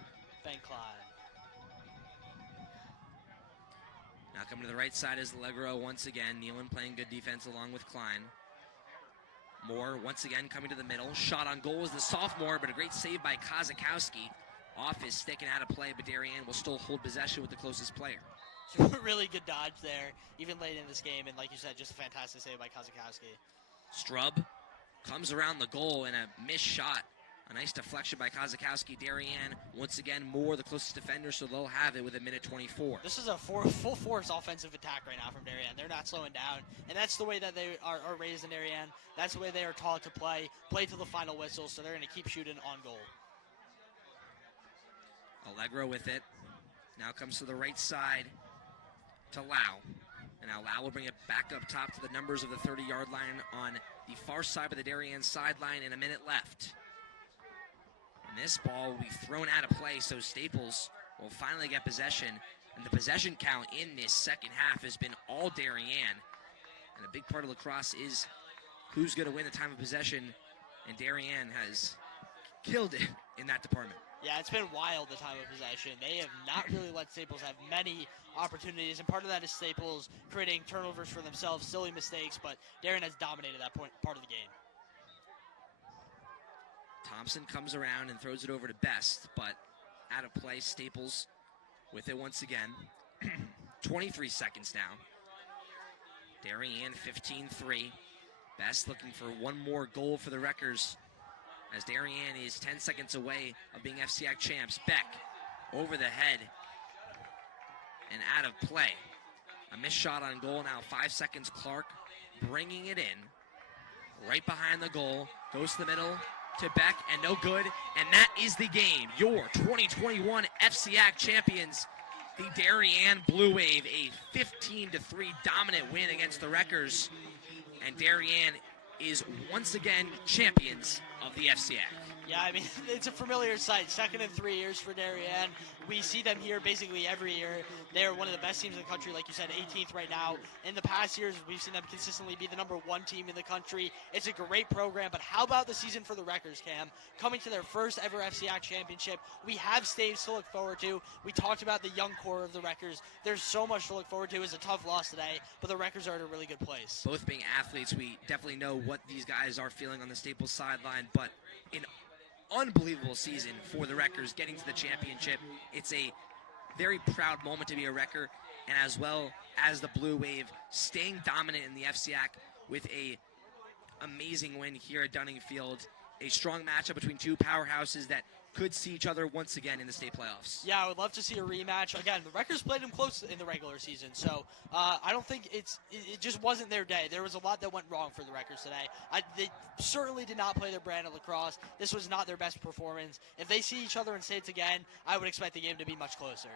Ben Klein. Now coming to the right side is Allegro once again. Nealon playing good defense along with Klein. Moore once again coming to the middle. Shot on goal is the sophomore, but a great save by Kozakowski. Off his stick and out of play, but Darien will still hold possession with the closest player. Really good dodge there, even late in this game, and like you said, just a fantastic save by Kozakowski. Strub comes around the goal and a missed shot. A nice deflection by Kozakowski. Darien, once again, Moore the closest defender, so they'll have it with a minute 24. This is a full force offensive attack right now from Darien. They're not slowing down, and that's the way that they are raised in Darien. That's the way they are taught to play till the final whistle, so they're going to keep shooting on goal. Allegro with it. Now comes to the right side to Lau. And now Lau will bring it back up top to the numbers of the 30-yard line on the far side of the Darien sideline, and a minute left. And this ball will be thrown out of play, so Staples will finally get possession. And the possession count in this second half has been all Darien. And a big part of lacrosse is who's going to win the time of possession. And Darien has killed it in that department. Yeah, it's been wild, the time of possession. They have not really let Staples have many opportunities, and part of that is Staples creating turnovers for themselves, silly mistakes, but Darien has dominated that part of the game. Thompson comes around and throws it over to Best, but out of play. Staples with it once again. 23 seconds now. Darien 15-3. Best looking for one more goal for the Wreckers, as Darien is 10 seconds away of being FCIAC champs. Beck over the head and out of play. A missed shot on goal now, 5 seconds. Clark bringing it in. Right behind the goal, goes to the middle to Beck, and no good. And that is the game. Your 2021 FCIAC champions, the Darien Blue Wave, a 15-3 dominant win against the Wreckers. And Darien is once again champions of the FCIAC. Yeah, I mean, it's a familiar sight. Second in 3 years for Darien. We see them here basically every year. They're one of the best teams in the country, like you said, 18th right now. In the past years, we've seen them consistently be the #1 team in the country. It's a great program, but how about the season for the Wreckers, Cam? Coming to their first ever FCIAC championship. We have staves to look forward to. We talked about the young core of the Wreckers. There's so much to look forward to. It's a tough loss today, but the Wreckers are at a really good place. Both being athletes, we definitely know what these guys are feeling on the Staples sideline, but in unbelievable season for the Wreckers getting to the championship. It's a very proud moment to be a Wrecker, and as well as the Blue Wave staying dominant in the FCIAC with a amazing win here at Dunning Field. A strong matchup between two powerhouses that could see each other once again in the state playoffs. Yeah, I would love to see a rematch. Again, the Wreckers played them close in the regular season, so I don't think it just wasn't their day. There was a lot that went wrong for the Wreckers today. They certainly did not play their brand of lacrosse. This was not their best performance. If they see each other in states again, I would expect the game to be much closer.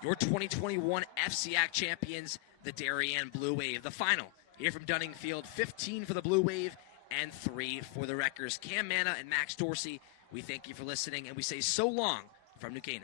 Your 2021 FCIAC champions, the Darien Blue Wave. The final here from Dunning Field, 15 for the Blue Wave and 3 for the Wreckers. Cam Manna and Max Dorsey, we thank you for listening, and we say so long from New Canaan.